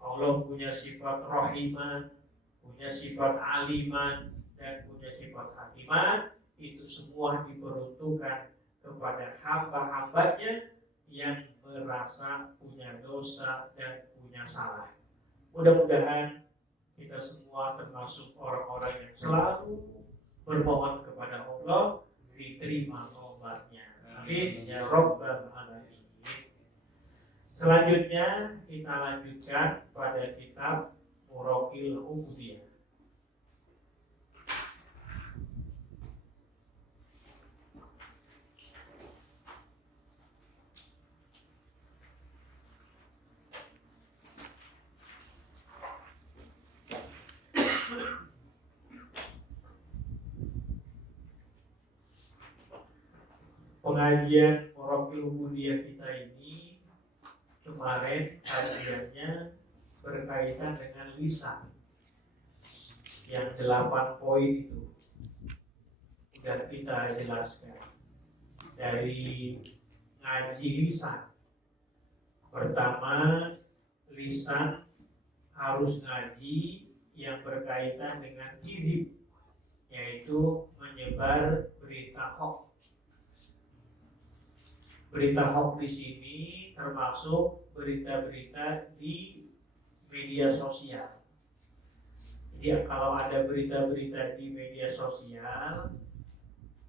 Allah punya sifat rahiman, punya sifat aliman, dan punya sifat hakiman. Itu semua diperuntukkan kepada hamba-hambanya yang merasa punya dosa dan punya salah. Mudah-mudahan kita semua termasuk orang-orang yang selalu bermohon kepada Allah diterima taubatnya. Amin ya Rabbal alamin. Selanjutnya kita lanjutkan pada kitab Muraqil Ubudiyah. Pengajian Muraqil Ubudiyah kita ini kemarin kajiannya berkaitan dengan lisan yang 8 poin itu sudah kita jelaskan. Dari ngaji lisan, pertama lisan harus ngaji yang berkaitan dengan kidib, yaitu menyebar berita hoax. Berita hoax di sini termasuk berita-berita di media sosial. Jadi kalau ada berita-berita di media sosial,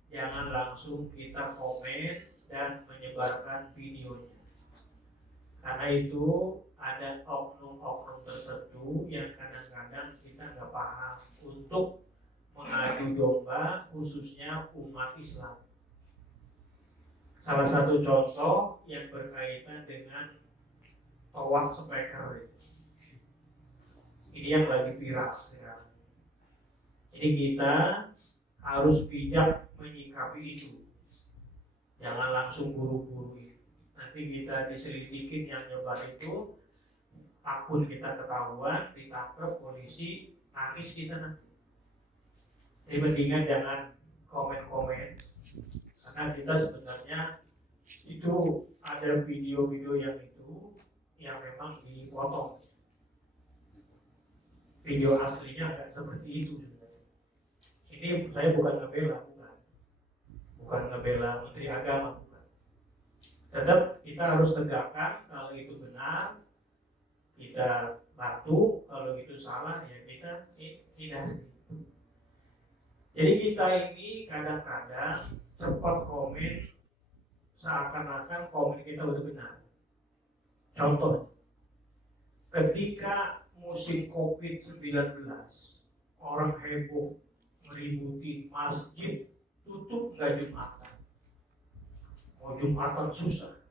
jangan langsung kita komen dan menyebarkan videonya. Karena itu ada oknum-oknum tertentu yang kadang-kadang kita nggak paham untuk mengadu domba, khususnya umat Islam. Salah satu contoh yang berkaitan dengan toa speaker ini yang lagi viral sekarang. Jadi kita harus bijak menyikapi itu, jangan langsung buru-buru. Nanti kita diselidikin yang nyebar itu, akun kita ketahuan, ditangkap polisi, nangis kita nanti. Jadi mendingan jangan komen-komen, karena kita sebenarnya itu ada video-video yang memang dipotong. Video aslinya nggak seperti itu sebenarnya. Ini saya bukan ngebela Menteri Agama, bukan. Tetap kita harus tegakkan kalau itu benar, kita bantu, kalau itu salah ya kita tidak. Jadi kita ini kadang-kadang cepat komen seakan-akan komen kita udah benar. Contoh, ketika musim COVID-19, orang heboh meributi masjid, tutup nggak Jumatan. Mau Jumatan susah.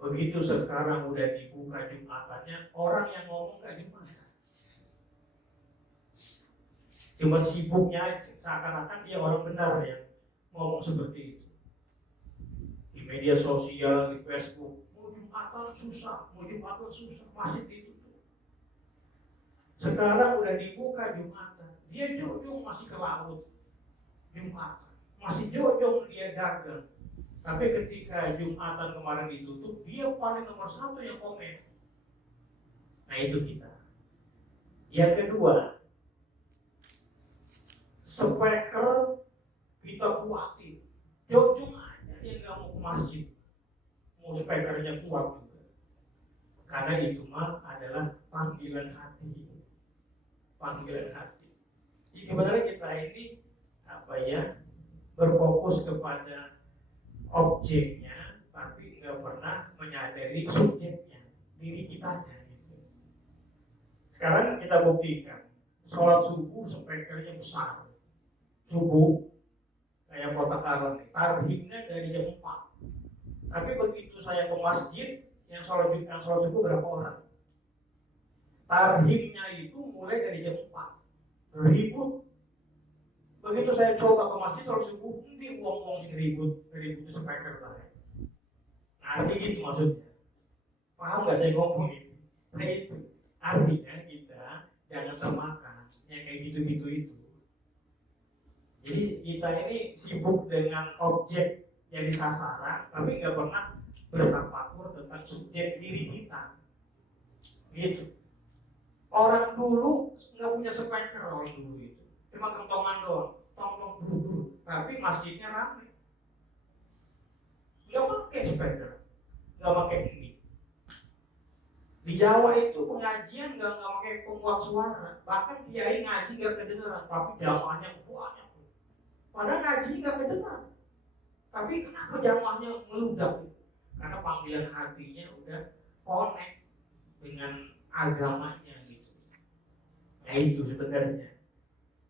Begitu sekarang udah dibuka Jumatannya, orang yang ngomong nggak Jumatan. Cuma sibuknya aja, seakan-akan dia orang benar yang ngomong seperti itu. Di media sosial, di Facebook, mau Jumatan susah, masjid ditutup. Sekarang udah dibuka Jumatan, dia jojong masih ke laut Jumatan, masih jojong dia dagang. Tapi ketika Jumatan kemarin ditutup, dia paling nomor 1 yang komen. Nah itu kita. Yang kedua, speaker kita kuatin, jojong aja dia nggak mau ke masjid, mau speakernya kuat juga, karena itu mah adalah panggilan hati. Jadi sebenarnya kita ini berfokus kepada objeknya, tapi nggak pernah menyadari subjeknya, diri kitanya. Gitu. Sekarang kita buktikan, sholat subuh speakernya besar. Subuh kayak kota Karang, tarhimnya dari jam 4. Tapi begitu saya ke masjid, yang sholat subuh berapa orang? Tarhimnya itu mulai dari jam 4. Ribut. Begitu saya coba ke masjid sholat subuh, ini uang ribut itu speaker lah. Arti gitu maksudnya. Paham nggak saya ngomong ini? Nah itu artinya kita jangan termakan yang kayak gitu-gitu itu. Jadi kita ini sibuk dengan objek yang disasaran, tapi nggak pernah bertafakur tentang subjek diri kita. Gitu. Orang dulu nggak punya speaker orang dulu itu, cuma kentongan doang, tong dulu. Tapi masjidnya ramai. Nggak pakai speaker, nggak pakai ini. Di Jawa itu pengajian nggak pakai penguat suara, bahkan kiai ngaji nggak kedengeran, tapi jamaahnya banyak. Padahal ngaji nggak kedengar, tapi kenapa jamaahnya meludak? Karena panggilan hatinya udah connect dengan agamanya gitu. Nah itu sebenarnya.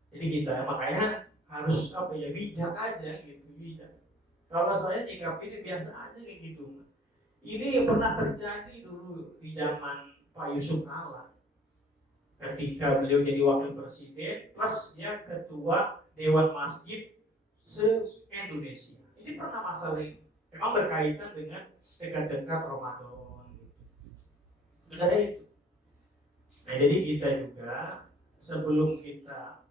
Jadi kita makanya harus bijak aja gitu, bijak. Kalau saya nyikapi ini biasa aja kayak gitu. Ini pernah terjadi dulu di zaman Pak Yusuf Kalla, ketika beliau jadi wakil presiden plus dia ketua Dewan Masjid se-Indonesia. Ini pernah masalah ini. Memang berkaitan dengan dekat-dekat Ramadan. Benar itu. Nah jadi kita juga sebelum kita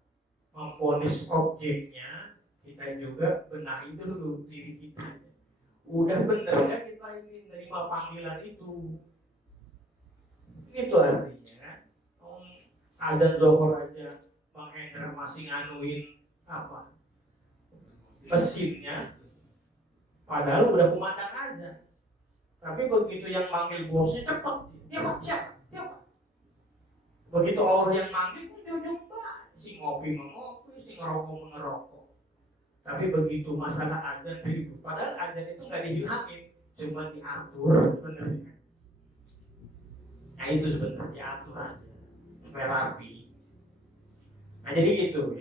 memvonis objeknya, kita juga benahi dulu diri kita. Udah bener ya kita ini menerima panggilan itu. Itu artinya ada zohor aja Bang Hendra masih nganuin mesinnya, padahal udah kumandang aja. Tapi begitu yang manggil bosnya cepet, dia Pak siap. Begitu orang yang manggil dia jumpa, si ngopi mengopi, si ngerokok mengerokok. Tapi begitu masalah azan ribut, padahal azan itu nggak dihilangin, cuma diatur sebenarnya. Nah itu sebenarnya diatur aja supaya rapi. Nah jadi gitu,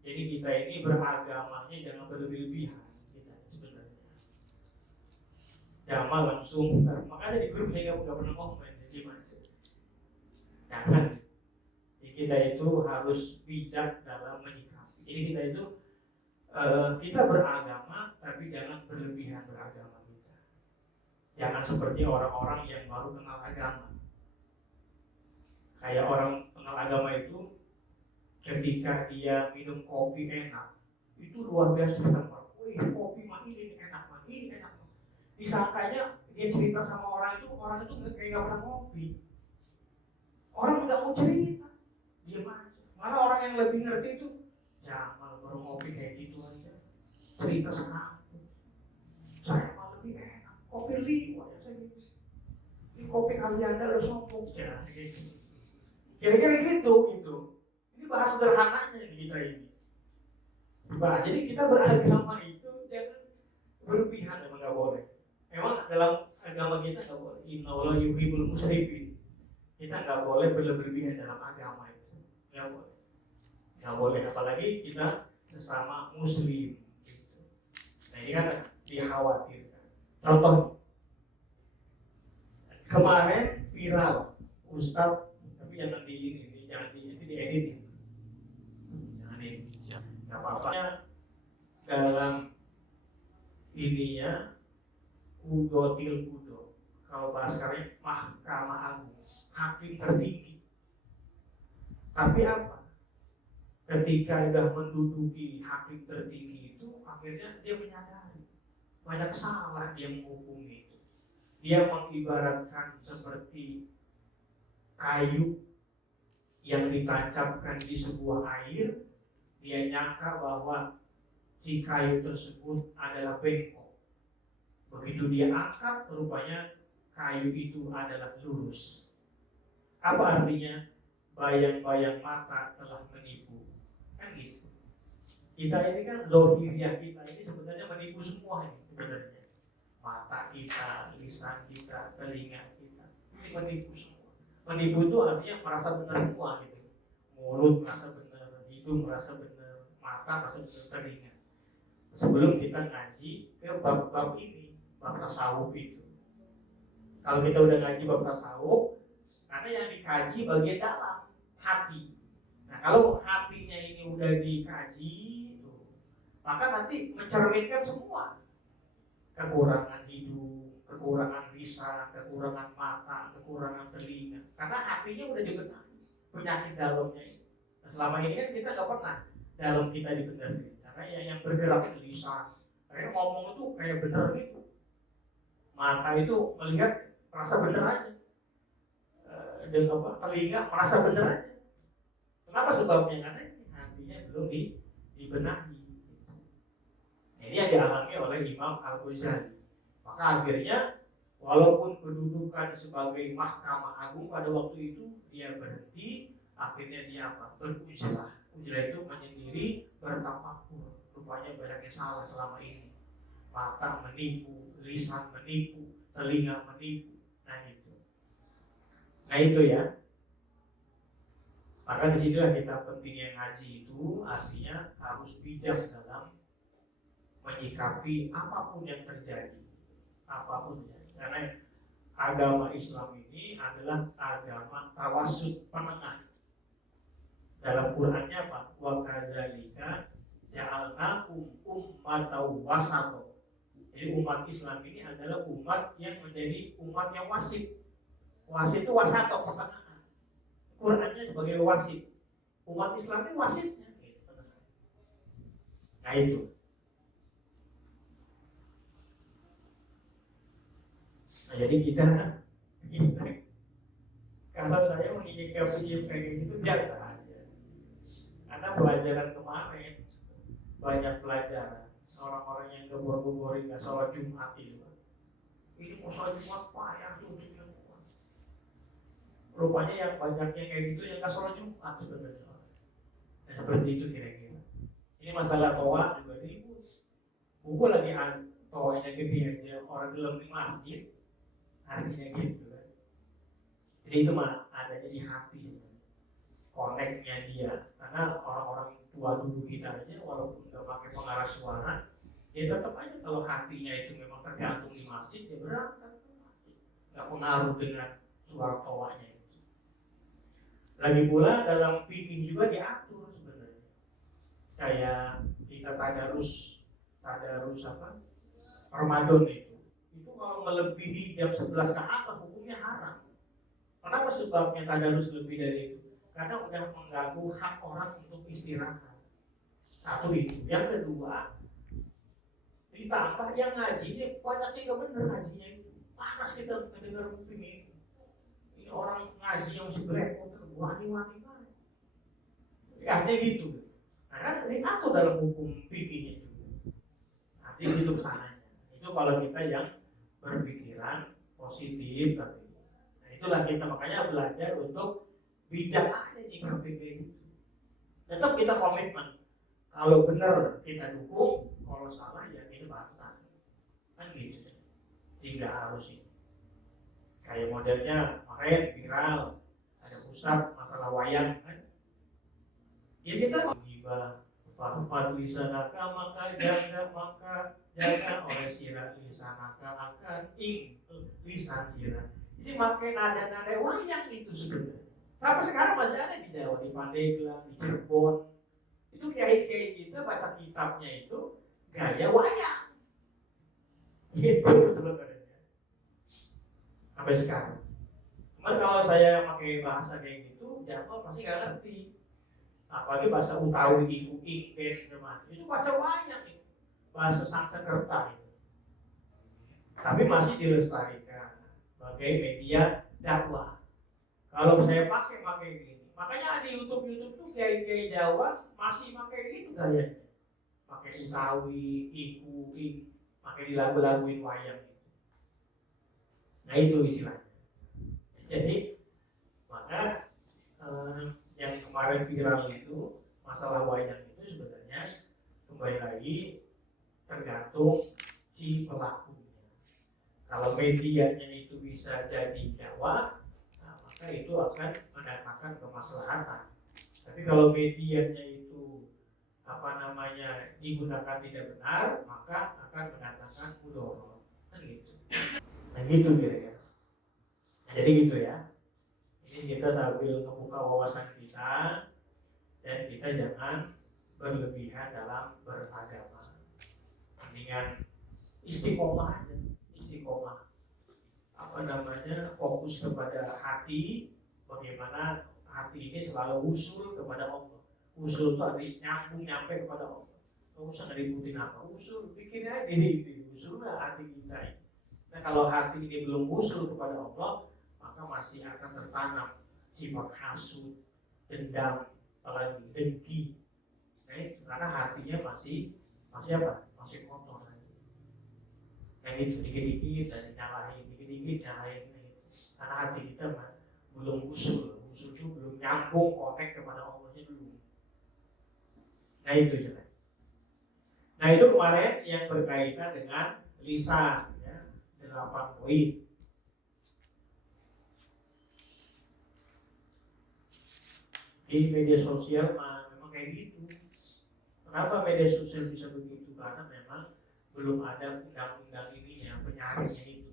jadi kita ini beragamanya jangan berlebihan kita sebenarnya. Jangan langsung, makanya di grup saya nggak pernah ngomong gimana. Jangan. Jadi kita itu harus bijak dalam menyikapi. Jadi kita itu kita beragama, tapi jangan berlebihan beragama kita. Jangan seperti orang-orang yang baru kenal agama. Kayak orang kenal agama itu, ketika dia minum kopi enak, itu luar biasa bertambah. Wih, kopi mah ini enak. Disangkanya dia cerita sama orang itu kayak nggak pernah ngopi. Orang nggak mau cerita, diam aja. Malah orang yang lebih ngerti itu, jangan baru ngopi kayak gitu aja. Cerita sekarang, saya malah lebih enak. Kopi liwat ya saya gitu. Ini kopi kali Anda lo sombong ya, gitu. Kira-kira gitu. Ini bahas sederhananya kita ini. Jadi kita beragama itu jangan berlebihan, memang nggak boleh. Memang dalam agama kita nggak boleh. Innallaha yuhibbul musrifin. Kita nggak boleh berlebihan dalam agama itu, nggak boleh. nggak boleh, apalagi kita sesama muslim gitu. Nah ini kan dikhawatirkan. Contoh kemarin viral Ustadz, tapi jangan itu diedit ya. Jangan diedit, nggak apa-apa. Dalam ininya kudo, kalau bahasanya Mahkamah Agung, hakim tertinggi. Tapi apa? Ketika sudah menduduki hakim tertinggi itu, akhirnya dia menyadari banyak salah dia menghukum itu. Dia mengibaratkan seperti kayu yang ditancapkan di sebuah air. Dia nyangka bahwa si kayu tersebut adalah bengkok. Begitu dia angkat, rupanya kayu itu adalah lurus. Apa artinya? Bayang-bayang mata telah menipu. Kan gitu. Kita ini kan zahiriyah kita ini sebenarnya menipu semua ini sebenarnya. Mata kita, lisan kita, telinga kita, ini menipu semua. Menipu itu artinya merasa benar semua gitu. Mulut merasa benar, hidung merasa benar, mata merasa benar, telinga. Sebelum kita ngaji ke bab-bab ini, bab tasawuf itu. Kalau kita udah ngaji bab tasawuf, karena yang dikaji bagian dalam, hati. Nah kalau hatinya ini udah dikaji, maka nanti mencerminkan semua. Kekurangan hidung, kekurangan lisan, kekurangan mata, kekurangan telinga. Karena hatinya udah dibenahi, penyakit dalamnya itu. Nah, selama ini kan kita nggak pernah dalam kita dibenahi. Karena yang bergerak itu lisan. Karena ngomong itu kayak benar gitu. Mata itu melihat merasa benar aja. Dan telinga merasa benar aja. Kenapa sebabnya? Karena hatinya belum dibenahi. Ini yang dialami oleh Imam Al-Ghazali. Maka akhirnya walaupun kedudukan sebagai Mahkamah Agung pada waktu itu dia berhenti, akhirnya dia berujlah. Ujlah itu menyendiri, bertafakur. Rupanya banyak yang salah selama ini. Mata menipu, lisan menipu, telinga menipu. Nah itu ya. Maka disinilah kita pentingnya ngaji itu, artinya harus bijak dalam menyikapi apapun yang terjadi, apapun ya. Karena agama Islam ini adalah agama tawassut, penengah. Dalam Qur'annya apa? Wa kadzalika ja'alnakum ummatan wasata. Jadi umat Islam ini adalah umat yang menjadi umat yang wasit. Wasit itu wasata, pertengahan. Qur'annya sebagai wasit. Umat Islam ini wasitnya. Nah itu. Nah, jadi kita kalau saya menyikapi kayak gitu biasa aja. Karena pelajaran kemarin banyak pelajaran orang-orang yang gebor-geborin nggak sholat Jumat itu. Ini mau sholat Jumat payah tuh. Rupanya yang banyaknya kayak gitu yang nggak sholat Jumat sebenarnya. Nah, seperti itu kira-kira. Ini masalah toa juga ribut. Buku lagi toanya gede aja, orang dalam di masjid. Artinya gitu kan. Jadi itu mah adanya di hati, koneknya dia. Karena orang-orang tua dulu kita aja walaupun nggak pakai pengarah suara, ya tetap aja kalau hatinya itu memang tergantung di masjid, ya berangkat ke masjid. Nggak pengaruh dengan suara tawanya itu. Lagi pula dalam fikih juga diatur sebenarnya. Kayak kita tadarus apa? Ramadan itu kalau melebihi jam 11 ke atas hukumnya haram. Kenapa sebabnya tadarus lebih dari itu? Karena udah mengganggu hak orang untuk istirahat. Satu itu. Yang kedua, ditambah yang ngajinya banyaknya nggak bener ngajinya itu. Panas kita mendengar ini. Ini orang ngaji yang masih belepotan, wani-wani banget. Artinya gitu. Karena diatur dalam hukum fikihnya juga. Nanti gitu kesananya. Itu kalau kita yang berpikiran positif tapi. Nah itulah kita makanya belajar untuk bijak aja nyikapi itu. Tetap kita komitmen. Kalau benar kita dukung, kalau salah ya kita bantah. Kan gitu. Tidak harus ini. Kayak modelnya kemarin viral ada pusat masalah wayang kan. Ya kita menghibah farfad lisanaka maka jaga oleh sirah lisanaka akan lisan sirah. Jadi pakai nada-nada wayang itu sebenarnya. Sampai sekarang masih ada di Jawa, di Pandeglang, di Cirebon. Itu kiai-kiai kita baca kitabnya itu gaya wayang. Gitu sebenarnya. Sampai sekarang. Cuman kalau saya pakai bahasa kayak gitu, Jawa pasti nggak ngerti. Apalagi bahasa Utawi, Inggris, itu baca wayang itu. Bahasa Sanskerta itu. Tapi masih dilestarikan sebagai media dakwah. Kalau saya pakai gini, makanya di YouTube tuh kiai-kiai Jawa masih pakai gitu gayanya, pakai Utawi, pakai di lagu-laguin wayang itu. Nah itu istilahnya. Jadi maka yang kemarin viral itu masalah wayang itu sebenarnya kembali lagi tergantung si pelakunya. Kalau medianya itu bisa jadi Jawa, maka itu akan mendatangkan kemaslahatan. Tapi kalau medianya itu digunakan tidak benar, maka akan mendatangkan mudarat. Kan gitu. Nah gitu kira-kira. Nah, jadi gitu ya. Ini kita sambil membuka wawasan kita dan kita jangan berlebihan dalam beragama. Dengan istiqomah aja, istiqomah. Fokus kepada hati, bagaimana hati ini selalu usul kepada Allah. Usul itu artinya nyampe kepada Allah. Nggak usah ngeributin apa, usul, bikin aja diri, usulnya hati kita. Nah kalau hati ini belum usul kepada Allah, maka masih akan tertanam sifat hasud, dendam, apalagi dengki. Karena hatinya masih kotor. Yang itu dikit-dikit dan nyalahin, dikit-dikit nyalahin. Karena hati kita belum usul itu belum nyambung konek kepada Allahnya dulu. Nah itu jelas. Nah itu kemarin yang berkaitan dengan lisan, ya, 8 poin. Di media sosial memang kayak gitu. Kenapa media sosial bisa begitu? Karena memang belum ada undang-undang ini ya, penyaringnya itu.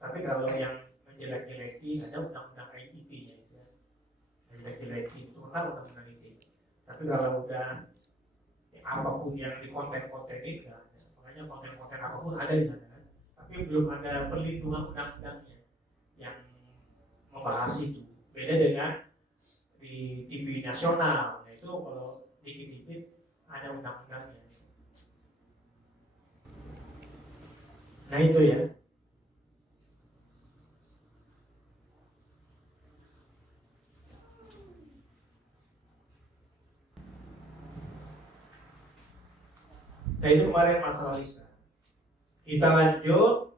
Tapi kalau yang menjelek-jeleki ada undang-undang ITE-nya itu. Menjelek-jeleki itu kan undang-undang ITE. Tapi kalau udah apapun yang di konten-konten itu, makanya konten-konten apapun ada di sana. Tapi belum ada perlindungan undang-undangnya yang membahas itu. Beda dengan di TV nasional, itu kalau dikit-dikit ada undang-undangnya. Nah itu ya. Nah itu kemarin masalah lisan. Kita lanjut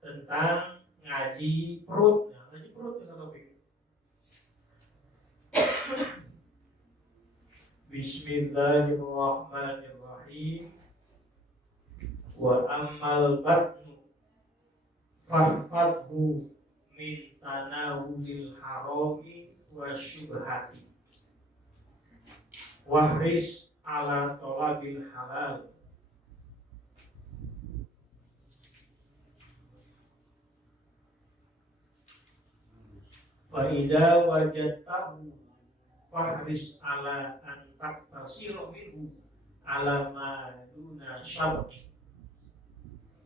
tentang ngaji perut. Nah, ngaji perut kita topik. Bismillahirrahmanirrahim. Wa ammal batnu farfadhu min tanawudil harami wa syubhati wahris ala tolabil halal. Fa idza wajadtahu fahris ala an taqtasiru minhu ala ma duna syar'i.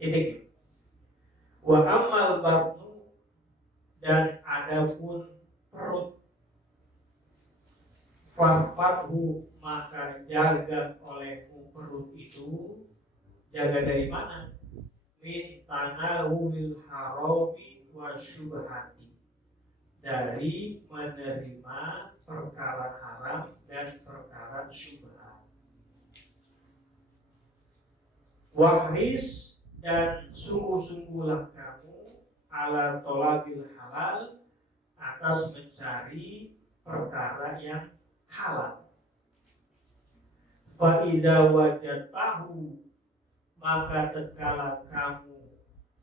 Titik. Wa amal batnu, dan adapun perut, farfathu, maka jaga olehmu perut itu. Jaga dari mana? Min tanawulil harami wa syubhati, dari menerima perkara haram dan perkara syubhat. Wahris, dan sungguh-sungguhlah kamu ala tolabil halal, atas mencari perkara yang halal. Fa idza wajadtahu, maka tatkala kamu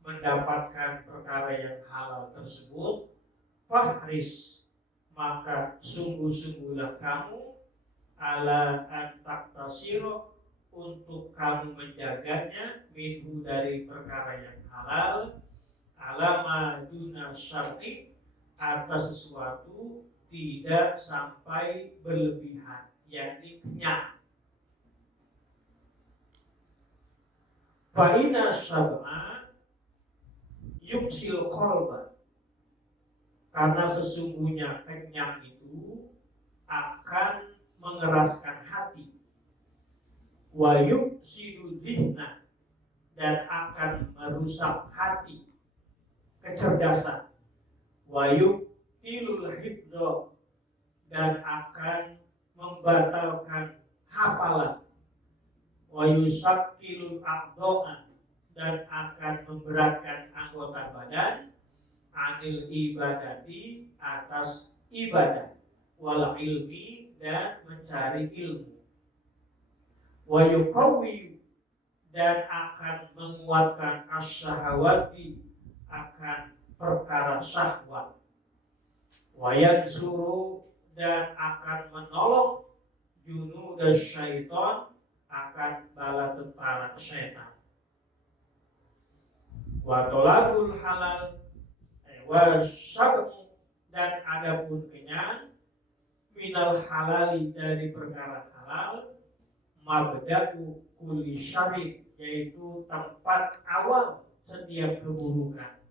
mendapatkan perkara yang halal tersebut, fahris, maka sungguh-sungguhlah kamu ala at-taktasiro, untuk kamu menjaganya, minhu dari perkara yang halal, alama duna syar'i, atas sesuatu tidak sampai berlebihan, yakni kenyang. Fa'ina syab'a yuksil qalba, karena sesungguhnya kenyang itu akan mengeraskan hati, wa yufsidu dhihna, dan akan merusak hati, kecerdasan, wa yubtilul hifdha, dan akan membatalkan hafalan, wa yusaqqilul a'dha'a, dan akan memberatkan anggota badan, anil ibadati, atas ibadah, wal ilmi, dan mencari ilmu, wa yuqawwi, dan akan menguatkan asyahawati, akan perkara syahwat, wa yansuru, dan akan menolong junudas syaitan, akan bala tentara syaitan, wa tolabul halal wa syab'u, dan adapun kenyang, minal halali, dari perkara halal, mabda'u kulli syarri, yaitu tempat awal setiap keburukan.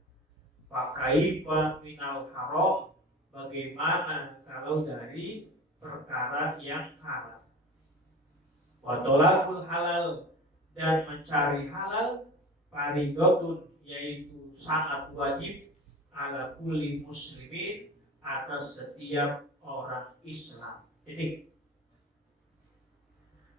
Fakaifa minal haram, bagaimana kalau dari perkara yang haram. Wa tolabul halal, dan mencari halal, faridotun, yaitu sangat wajib, ala kulli muslimin, atas setiap orang Islam. Jadi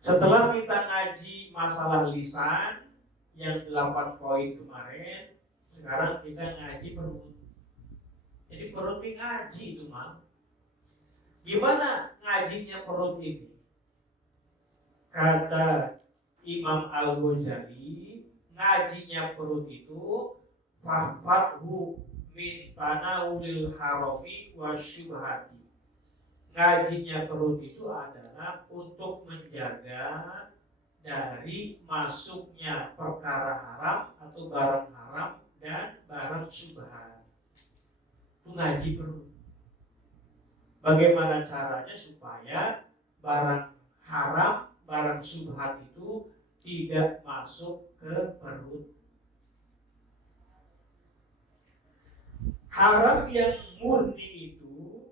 setelah kita ngaji masalah lisan yang 8 poin kemarin, sekarang kita ngaji perut. Jadi perut ini ngaji itu mah. Gimana ngajinya perut ini? Kata Imam Al-Ghazali, ngajinya perut itu fahfathu min tanawulil harami wasyubhati. Ngajinya perut itu adalah untuk menjaga dari masuknya perkara haram atau barang haram dan barang syubhat. Itu ngaji perut. Bagaimana caranya supaya barang haram, barang syubhat itu tidak masuk ke perut. Haram yang murni itu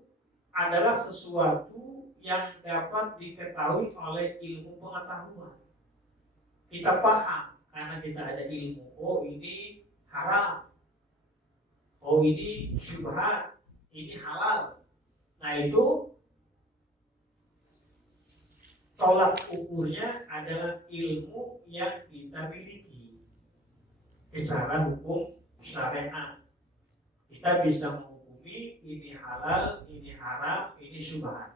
adalah sesuatu yang dapat diketahui oleh ilmu pengetahuan. Kita paham karena kita ada ilmu. Oh, ini haram. Oh, ini syubhat. Ini halal. Nah, itu tolak ukurnya adalah ilmu yang kita miliki secara hukum syariat. Kita bisa menghukumi ini halal, ini haram, ini syubhat.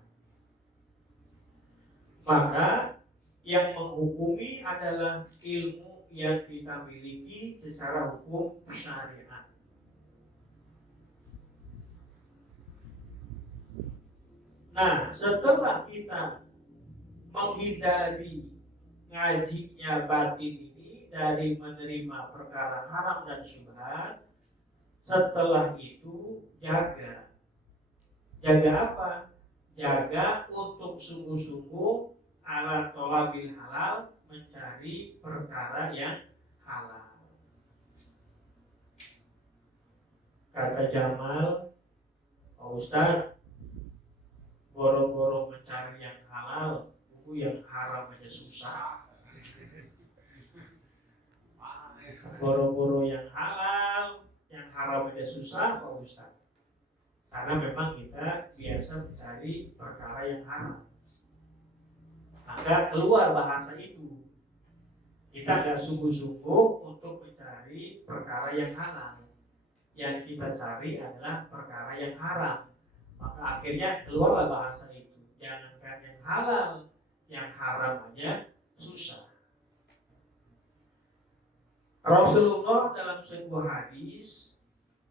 Maka yang menghukumi adalah ilmu yang kita miliki secara hukum syariat. Nah, setelah kita menghindari ngajinya batin ini dari menerima perkara haram dan syubhat, setelah itu jaga apa? Jaga untuk sungguh-sungguh ala tolabil halal, mencari perkara yang halal. Kata Jamal, Pak Ustadz, boro-boro mencari yang halal, yang haram aja susah. Boro-boro yang halal, yang haram aja susah, Pak Ustaz. Karena memang kita biasa mencari perkara yang haram. Maka keluar bahasa itu. Kita nggak sungguh-sungguh untuk mencari perkara yang halal. Yang kita cari adalah perkara yang haram. Maka akhirnya keluarlah bahasa itu. Jangankan yang halal, yang haram aja susah. Rasulullah dalam sebuah hadis,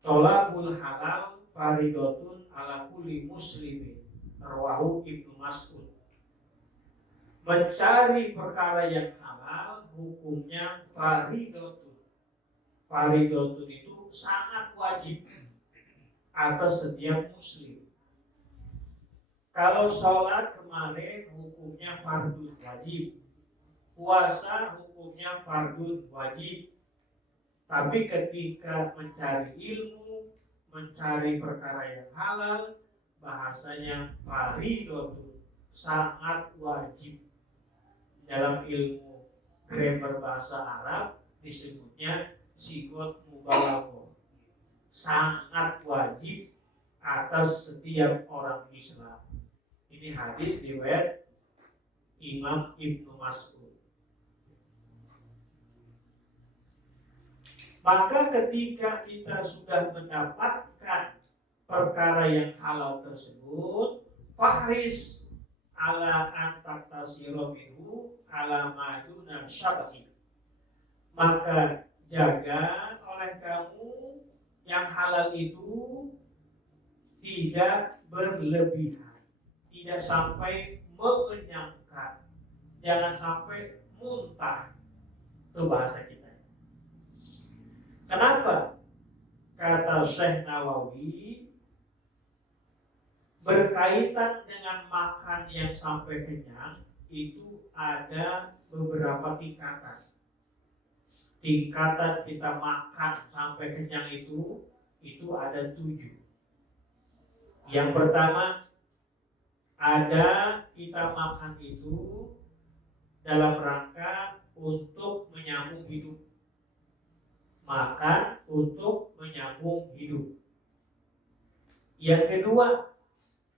tolabul halal faridotun ala kulli muslimin, rawahu Ibnu Mas'ud. Mencari perkara yang halal hukumnya faridotun. Faridotun itu sangat wajib atas setiap muslim. Kalau sholat kemarin hukumnya fardun wajib, puasa hukumnya fardun wajib. Tapi ketika mencari ilmu, mencari perkara yang halal, bahasanya faridotun, sangat wajib. Dalam ilmu grammar bahasa Arab disebutnya sigot mubalaghah, sangat wajib atas setiap orang Islam. Ini hadis riwayat Imam Ibnu Mas'ud. Maka ketika kita sudah mendapatkan perkara yang halal tersebut, fahris ala antaktasiro minhu ala maduna syar'i, maka jaga oleh kamu yang halal itu tidak berlebihan, tidak sampai mengenyangkan, jangan sampai muntah. Itu bahasa kita. Kenapa? Kata Syekh Nawawi, berkaitan dengan makan yang sampai kenyang itu ada beberapa tingkatan. Tingkatan kita makan sampai kenyang itu ada 7. Yang pertama, ada kita makan itu dalam rangka untuk menyambung hidup. Makan untuk menyambung hidup. Yang kedua,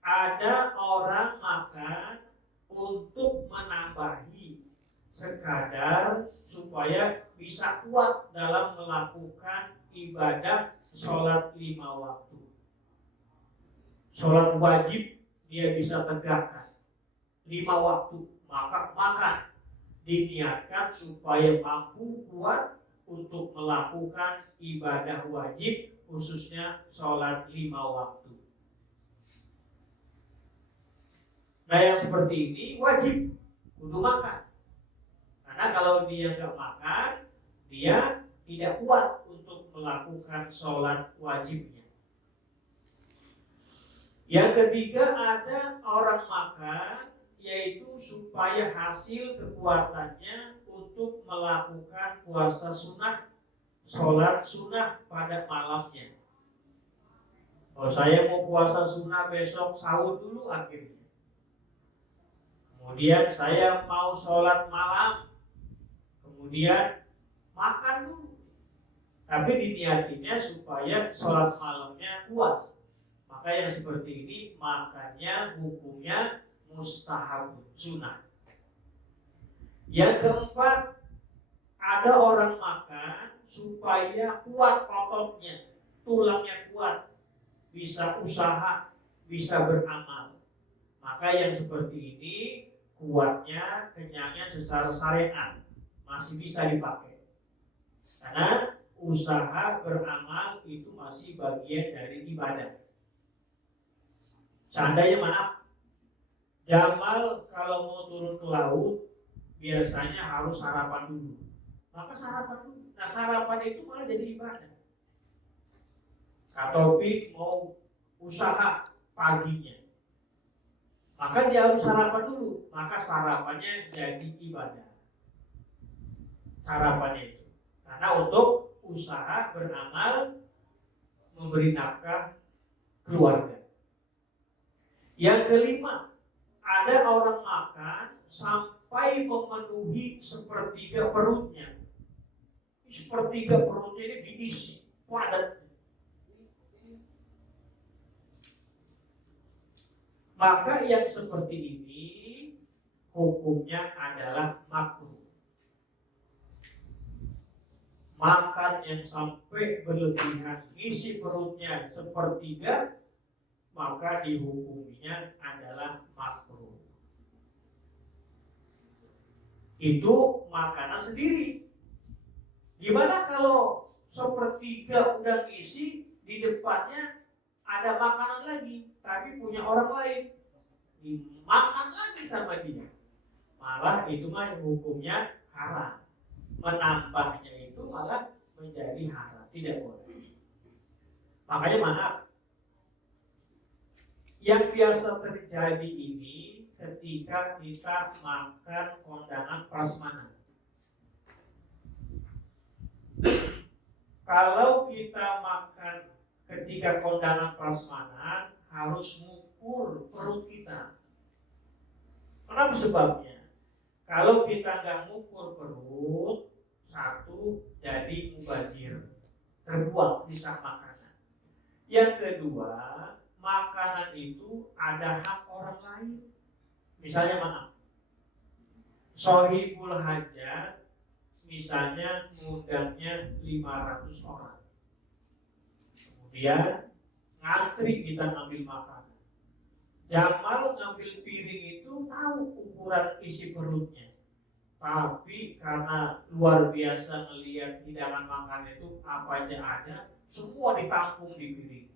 ada orang makan untuk menambahi sekadar supaya bisa kuat dalam melakukan ibadah sholat 5 waktu. Sholat wajib dia bisa tegakkan 5 waktu, maka makan diniatkan supaya mampu kuat untuk melakukan ibadah wajib, khususnya sholat 5 waktu. Nah yang seperti ini wajib kudu makan. Karena kalau dia nggak makan, dia tidak kuat untuk melakukan sholat wajibnya. Yang ketiga, ada orang makan yaitu supaya hasil kekuatannya untuk melakukan puasa sunnah, sholat sunnah pada malamnya. Kalau saya mau puasa sunnah besok sahur dulu akhirnya. Kemudian saya mau sholat malam, kemudian makan dulu. Tapi diniatinya supaya sholat malamnya kuat. Maka yang seperti ini makannya hukumnya mustahab sunnah. Yang keempat, ada orang makan supaya kuat ototnya, tulangnya kuat, bisa usaha, bisa beramal. Maka yang seperti ini kuatnya, kenyangnya secara syariat masih bisa dipakai. Karena usaha beramal itu masih bagian dari ibadah. Seandainya maaf, Jamal kalau mau turun ke laut biasanya harus sarapan dulu. Maka sarapan dulu. Nah sarapan itu malah jadi ibadah. Taufik mau usaha paginya, maka dia harus sarapan dulu. Maka sarapannya jadi ibadah. Sarapannya itu karena untuk usaha beramal, memberi nafkah keluarga. Yang kelima, ada orang makan sampai memenuhi sepertiga perutnya. Sepertiga perutnya ini diisi padat. Maka yang seperti ini hukumnya adalah makruh. Makan yang sampai berlebihan, isi perutnya sepertiga, maka dihukumnya adalah makruh. Itu makanan sendiri. Gimana kalau sepertiga udah ngisi, di depannya ada makanan lagi, tapi punya orang lain, dimakan lagi sama dia. malah itu mah hukumnya haram. Menambahnya itu malah menjadi haram, tidak boleh. Makanya maaf, yang biasa terjadi ini ketika kita makan kondangan prasmanan. Kalau kita makan ketika kondangan prasmanan harus mengukur perut kita. Kenapa sebabnya? Kalau kita nggak mengukur perut, satu jadi mubazir, terbuang sisa makanan. Yang kedua, makanan itu ada hak orang lain. Misalnya maaf, Sohibul Hajat misalnya ngundangnya 500 orang. Kemudian ngantri kita ngambil makanan. Jamal ngambil piring itu tahu ukuran isi perutnya. Tapi karena luar biasa melihat hidangan makan itu apa aja ada, semua ditampung di piring.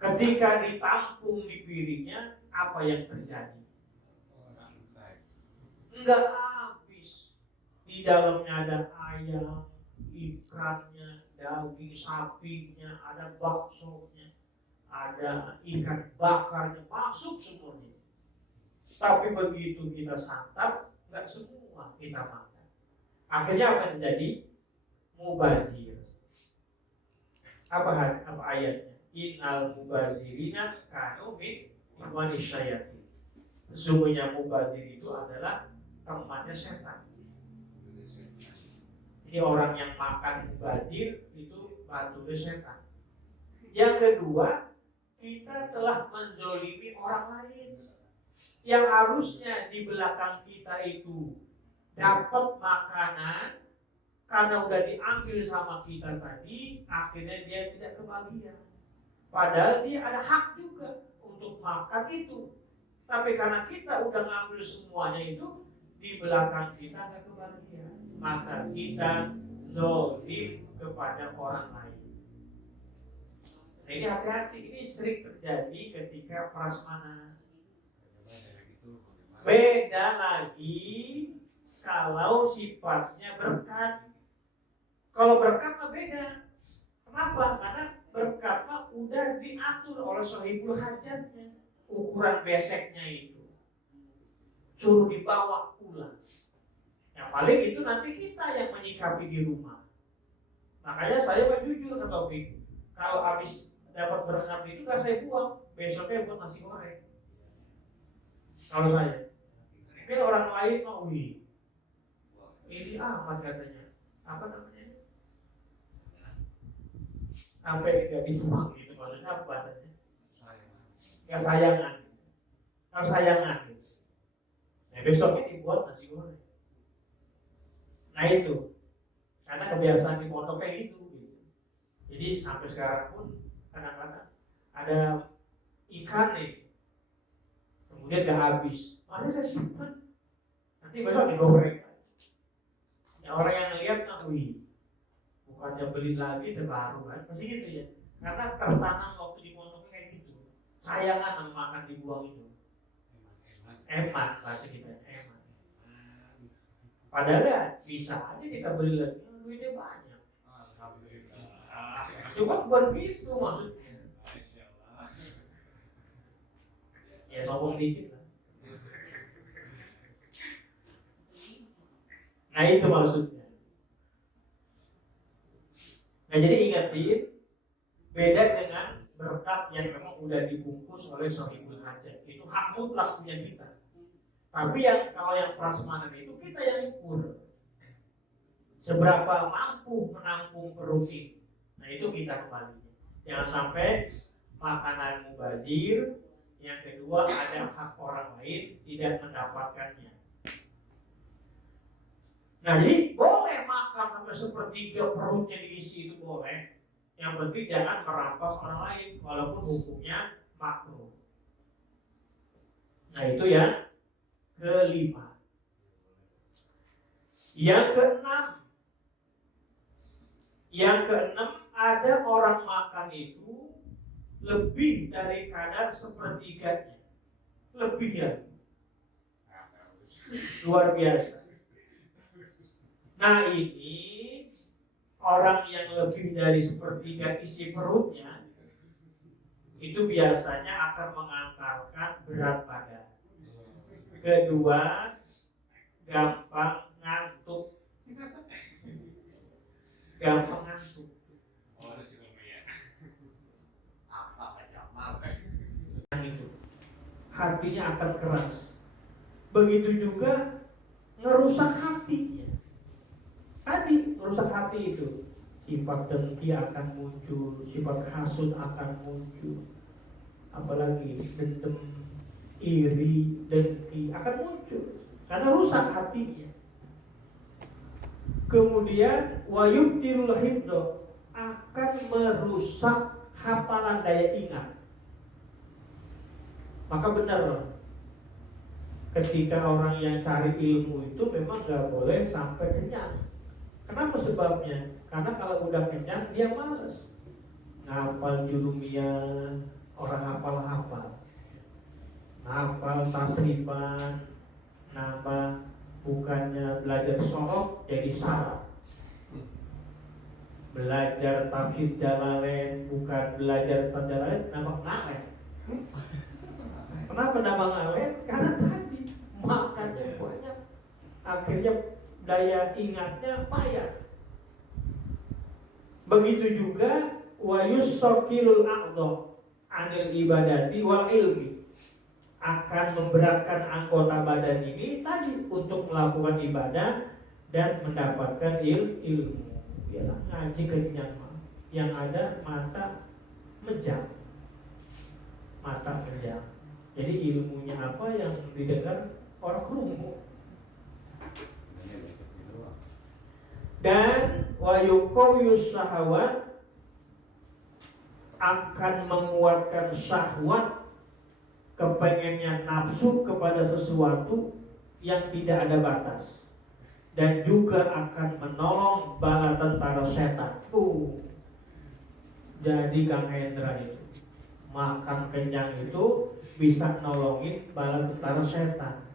Ketika ditampung di piringnya, apa yang terjadi? Enggak habis. Di dalamnya ada ayam, ikannya, daging sapinya, ada baksonya, ada ikan bakarnya, masuk semuanya. Tapi begitu kita santap, enggak semua kita makan. Akhirnya apa yang terjadi? Mubazir. Apa ayatnya? Innal mubazirina kanu min ikhwanis syayatin. Sesungguhnya mubazir itu adalah temannya setan. Jadi orang yang makan mubazir itu bantu setan. Yang kedua, kita telah menzolimi orang lain yang harusnya di belakang kita itu dapat makanan, karena udah diambil sama kita tadi, akhirnya dia tidak kebagian. Padahal dia ada hak juga untuk makan itu. Tapi karena kita udah ngambil semuanya itu, di belakang kita nggak kebagian, maka kita zolim kepada orang lain. Jadi hati-hati, ini sering terjadi ketika prasmanan. Beda lagi kalau sifatnya berkat. Kalau berkat mah beda. Kenapa? Karena berkat mah udah diatur oleh Sohibul Hajatnya. Ukuran beseknya itu suruh dibawa pulang. Yang paling itu nanti kita yang menyikapi di rumah. Makanya saya mah jujur ke Taufik, kalau habis dapat berkat itu kan saya buang, besoknya buat nasi goreng. Kalau saya, mungkin orang lain mau ini amat katanya, apa namanya? Sampai nggak dibuang gitu, maksudnya apa bahasanya? Kesayangan. Nah, besoknya dibuat nasi goreng. Nah itu, karena kebiasaan di pondok kayak gitu. Jadi sampai sekarang pun kadang-kadang ada ikan nih, kemudian gak habis, masa saya simpan, nanti besok digoreng. Ya orang yang lihat kan, bukannya beli lagi terbaru kan, pasti gitu ya. Karena tertanam waktu di pondoknya kayak gitu. Sayangan sama makan dibuang itu. Emat bahasa kita, emat. Padahal ya bisa aja kita beli lagi, duitnya banyak. Cuma bukan gitu maksudnya. Ya sombong dikit lah. Nah itu maksudnya. Nah jadi ingatin, beda dengan berkat yang memang udah dibungkus oleh Sohibul Hajat. Itu hak mutlak punya kita. Tapi yang kalau yang prasmanan itu kita yang ukur seberapa mampu menampung perut ini. Nah itu kita kembali. Jangan sampai makanan mubazir. Yang kedua ada hak orang lain tidak mendapatkannya. Nah jadi boleh makan sampai sepertiga perutnya diisi itu boleh. Yang penting jangan merampas orang lain walaupun hukumnya makruh. Nah itu ya. Kelima. Yang keenam ada orang makan itu lebih dari kadar sepertiganya, lebih ya. luar biasa. Nah ini orang yang lebih dari sepertiga isi perutnya itu biasanya akan mengantarkan berat badan. Kedua, gampang ngantuk. Gampang ngantuk. Yang itu hatinya akan keras. Begitu juga ngerusak hatinya. Tadi merusak hati itu, sifat dengki akan muncul, sifat hasut akan muncul, apalagi dendam, iri, dengki akan muncul karena rusak hatinya. Kemudian wayubtilul hifdz, akan merusak hafalan daya ingat. Maka benar, ketika orang yang cari ilmu itu memang gak boleh sampai kenyang. Kenapa sebabnya? Karena kalau udah kenyang dia malas ngapal jurumiyah, orang hafal-hafal, ngapal tasrifan, nambah bukannya belajar sorok jadi saraf. Belajar tafsir Jalalain bukan belajar tafsir Jalalain, nambah ngalen. Kenapa nambah ngalen? Karena tadi makannya banyak, akhirnya daya ingatnya payah. Begitu juga wa yussaqilul a'dha anil ibadati wal ilmi, akan memberatkan anggota badan ini tadi untuk melakukan ibadah dan mendapatkan ilmu. Yalah, ngaji kenyang yang ada mata menjam. Jadi ilmunya apa yang didengar orang kerungu. Dan wa yuqawiyus syahwat, akan menguatkan syahwat, kepengennya nafsu kepada sesuatu yang tidak ada batas, dan juga akan menolong bala tentara setan. Jadi Kang Hendra itu makan kenyang itu bisa nolongin bala tentara setan.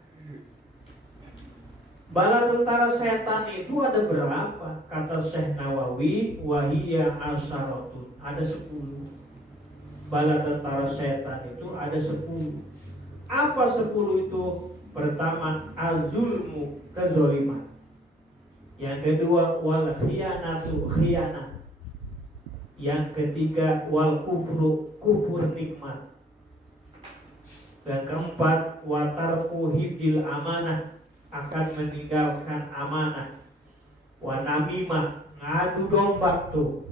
Bala tentara setan itu ada berapa? Kata Syekh Nawawi, wahiyya asyaratun, ada 10. Bala tentara setan itu ada 10. Apa 10 itu? Pertama, al-zulmu, kezaliman. Yang kedua, wal khiyanatu, khiyanat. Yang ketiga, wal kufru, kufur nikmat. Yang keempat, watarku hibdil amanah, akan meninggalkan amanah. Wa namimah, ngadu domba tuh.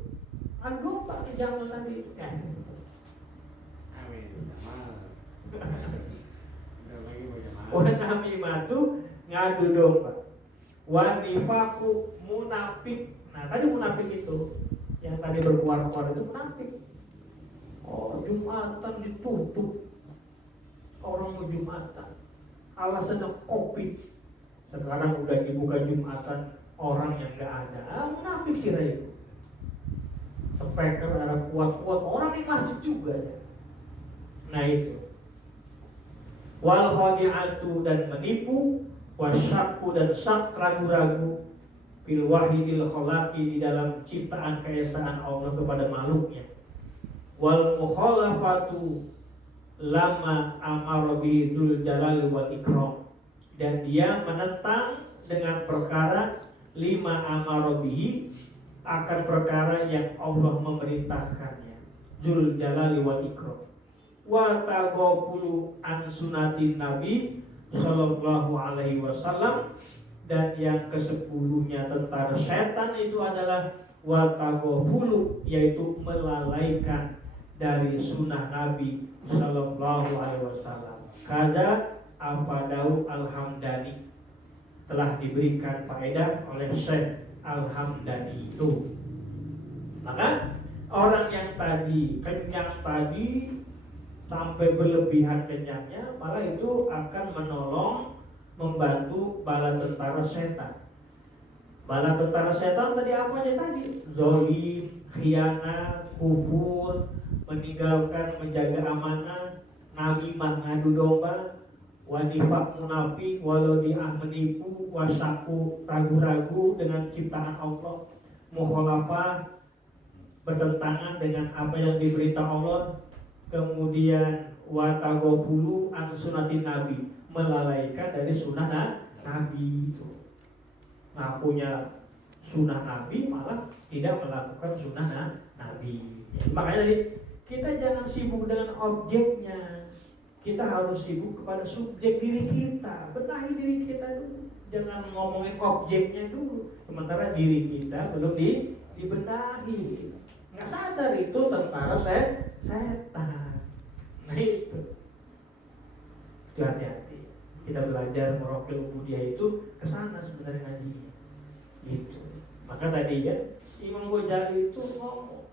Ngadu domba jangan tadi. Wa namimah tuh ngadu domba. Wa nifaku, munafik. Nah tadi munafik itu yang tadi berkuar-kuar itu munafik. Oh, Jumatan ditutup, orang mau Jumatan, alasannya Covid. Sekarang udah dibuka Jumatan, orang yang gak ada, munafik sih itu. Speaker ada kuat-kuat, orang di masjid juga ya. Nah itu. Wal khadi'atu, dan menipu, wasyakku, dan syak, ragu-ragu, fil wahidil khalaqi, di dalam ciptaan keesaan Allah kepada makhluknya. Wal mukhalafatu lama amara bihi dzul jalali wal ikram, dan dia menentang dengan perkara lima amara bihi, akan perkara yang Allah memerintahkannya, dzul jalali wal ikram. Wa taghafulu an sunatin nabi sallallahu alaihi wasallam, dan yang ke-10-nya tentara setan itu adalah wa taghafulu, yaitu melalaikan dari sunnah Nabi sallallahu alaihi wasallam. Kada afadau al-Hamdani, telah diberikan faedah oleh Syekh Al-Hamdani itu. Maka orang yang tadi kenyang tadi sampai berlebihan kenyangnya, malah itu akan menolong, membantu bala tentara setan. Bala tentara setan tadi apa aja tadi? Zolim, khianat, kufur, meninggalkan menjaga amanah, namimah, ngadu domba, wanifak munafik, walau dia menipu, wasaku ragu-ragu dengan ciptaan Allah, mukhalafah bertentangan dengan apa yang diberitahu Allah, kemudian watagofulu an sunatin nabi, melalaikan dari sunnah nabi itu. Ngakunya sunnah nabi malah tidak melakukan sunnah nabi. Makanya tadi kita jangan sibuk dengan objeknya, kita harus sibuk kepada subjek diri kita. Benahi diri kita dulu, jangan ngomongin objeknya dulu, sementara diri kita belum dibenahi. Nggak sadar itu tentara setan. Nah itu hati-hati. Kita belajar merokil ubudiyah itu kesana sebenarnya ngajinya. Itu. Maka tadi ya Imam Ghazali itu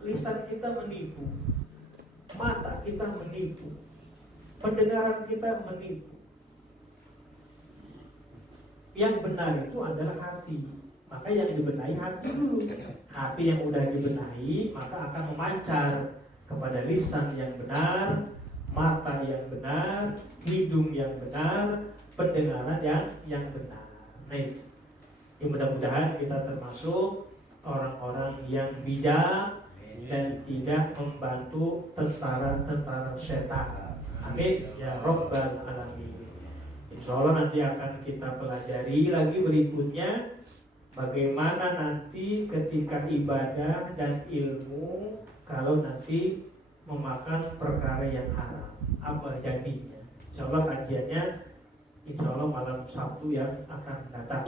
lisan kita menipu, mata kita menipu, pendengaran kita menipu. Yang benar itu adalah hati. Maka yang dibenahi hati dulu. Hati yang udah dibenahi maka akan memancar kepada lisan yang benar, mata yang benar, hidung yang benar, pendengaran yang benar. Nah itu. Mudah-mudahan kita termasuk orang-orang yang bijak dan tidak membantu tentara-tentara setan. Amin ya Rabbal Alamin. Insya Allah nanti akan kita pelajari lagi berikutnya bagaimana nanti ketika ibadah dan ilmu kalau nanti memakan perkara yang haram, apa jadinya. Insya Allah kajiannya insya Allah malam Sabtu yang akan datang.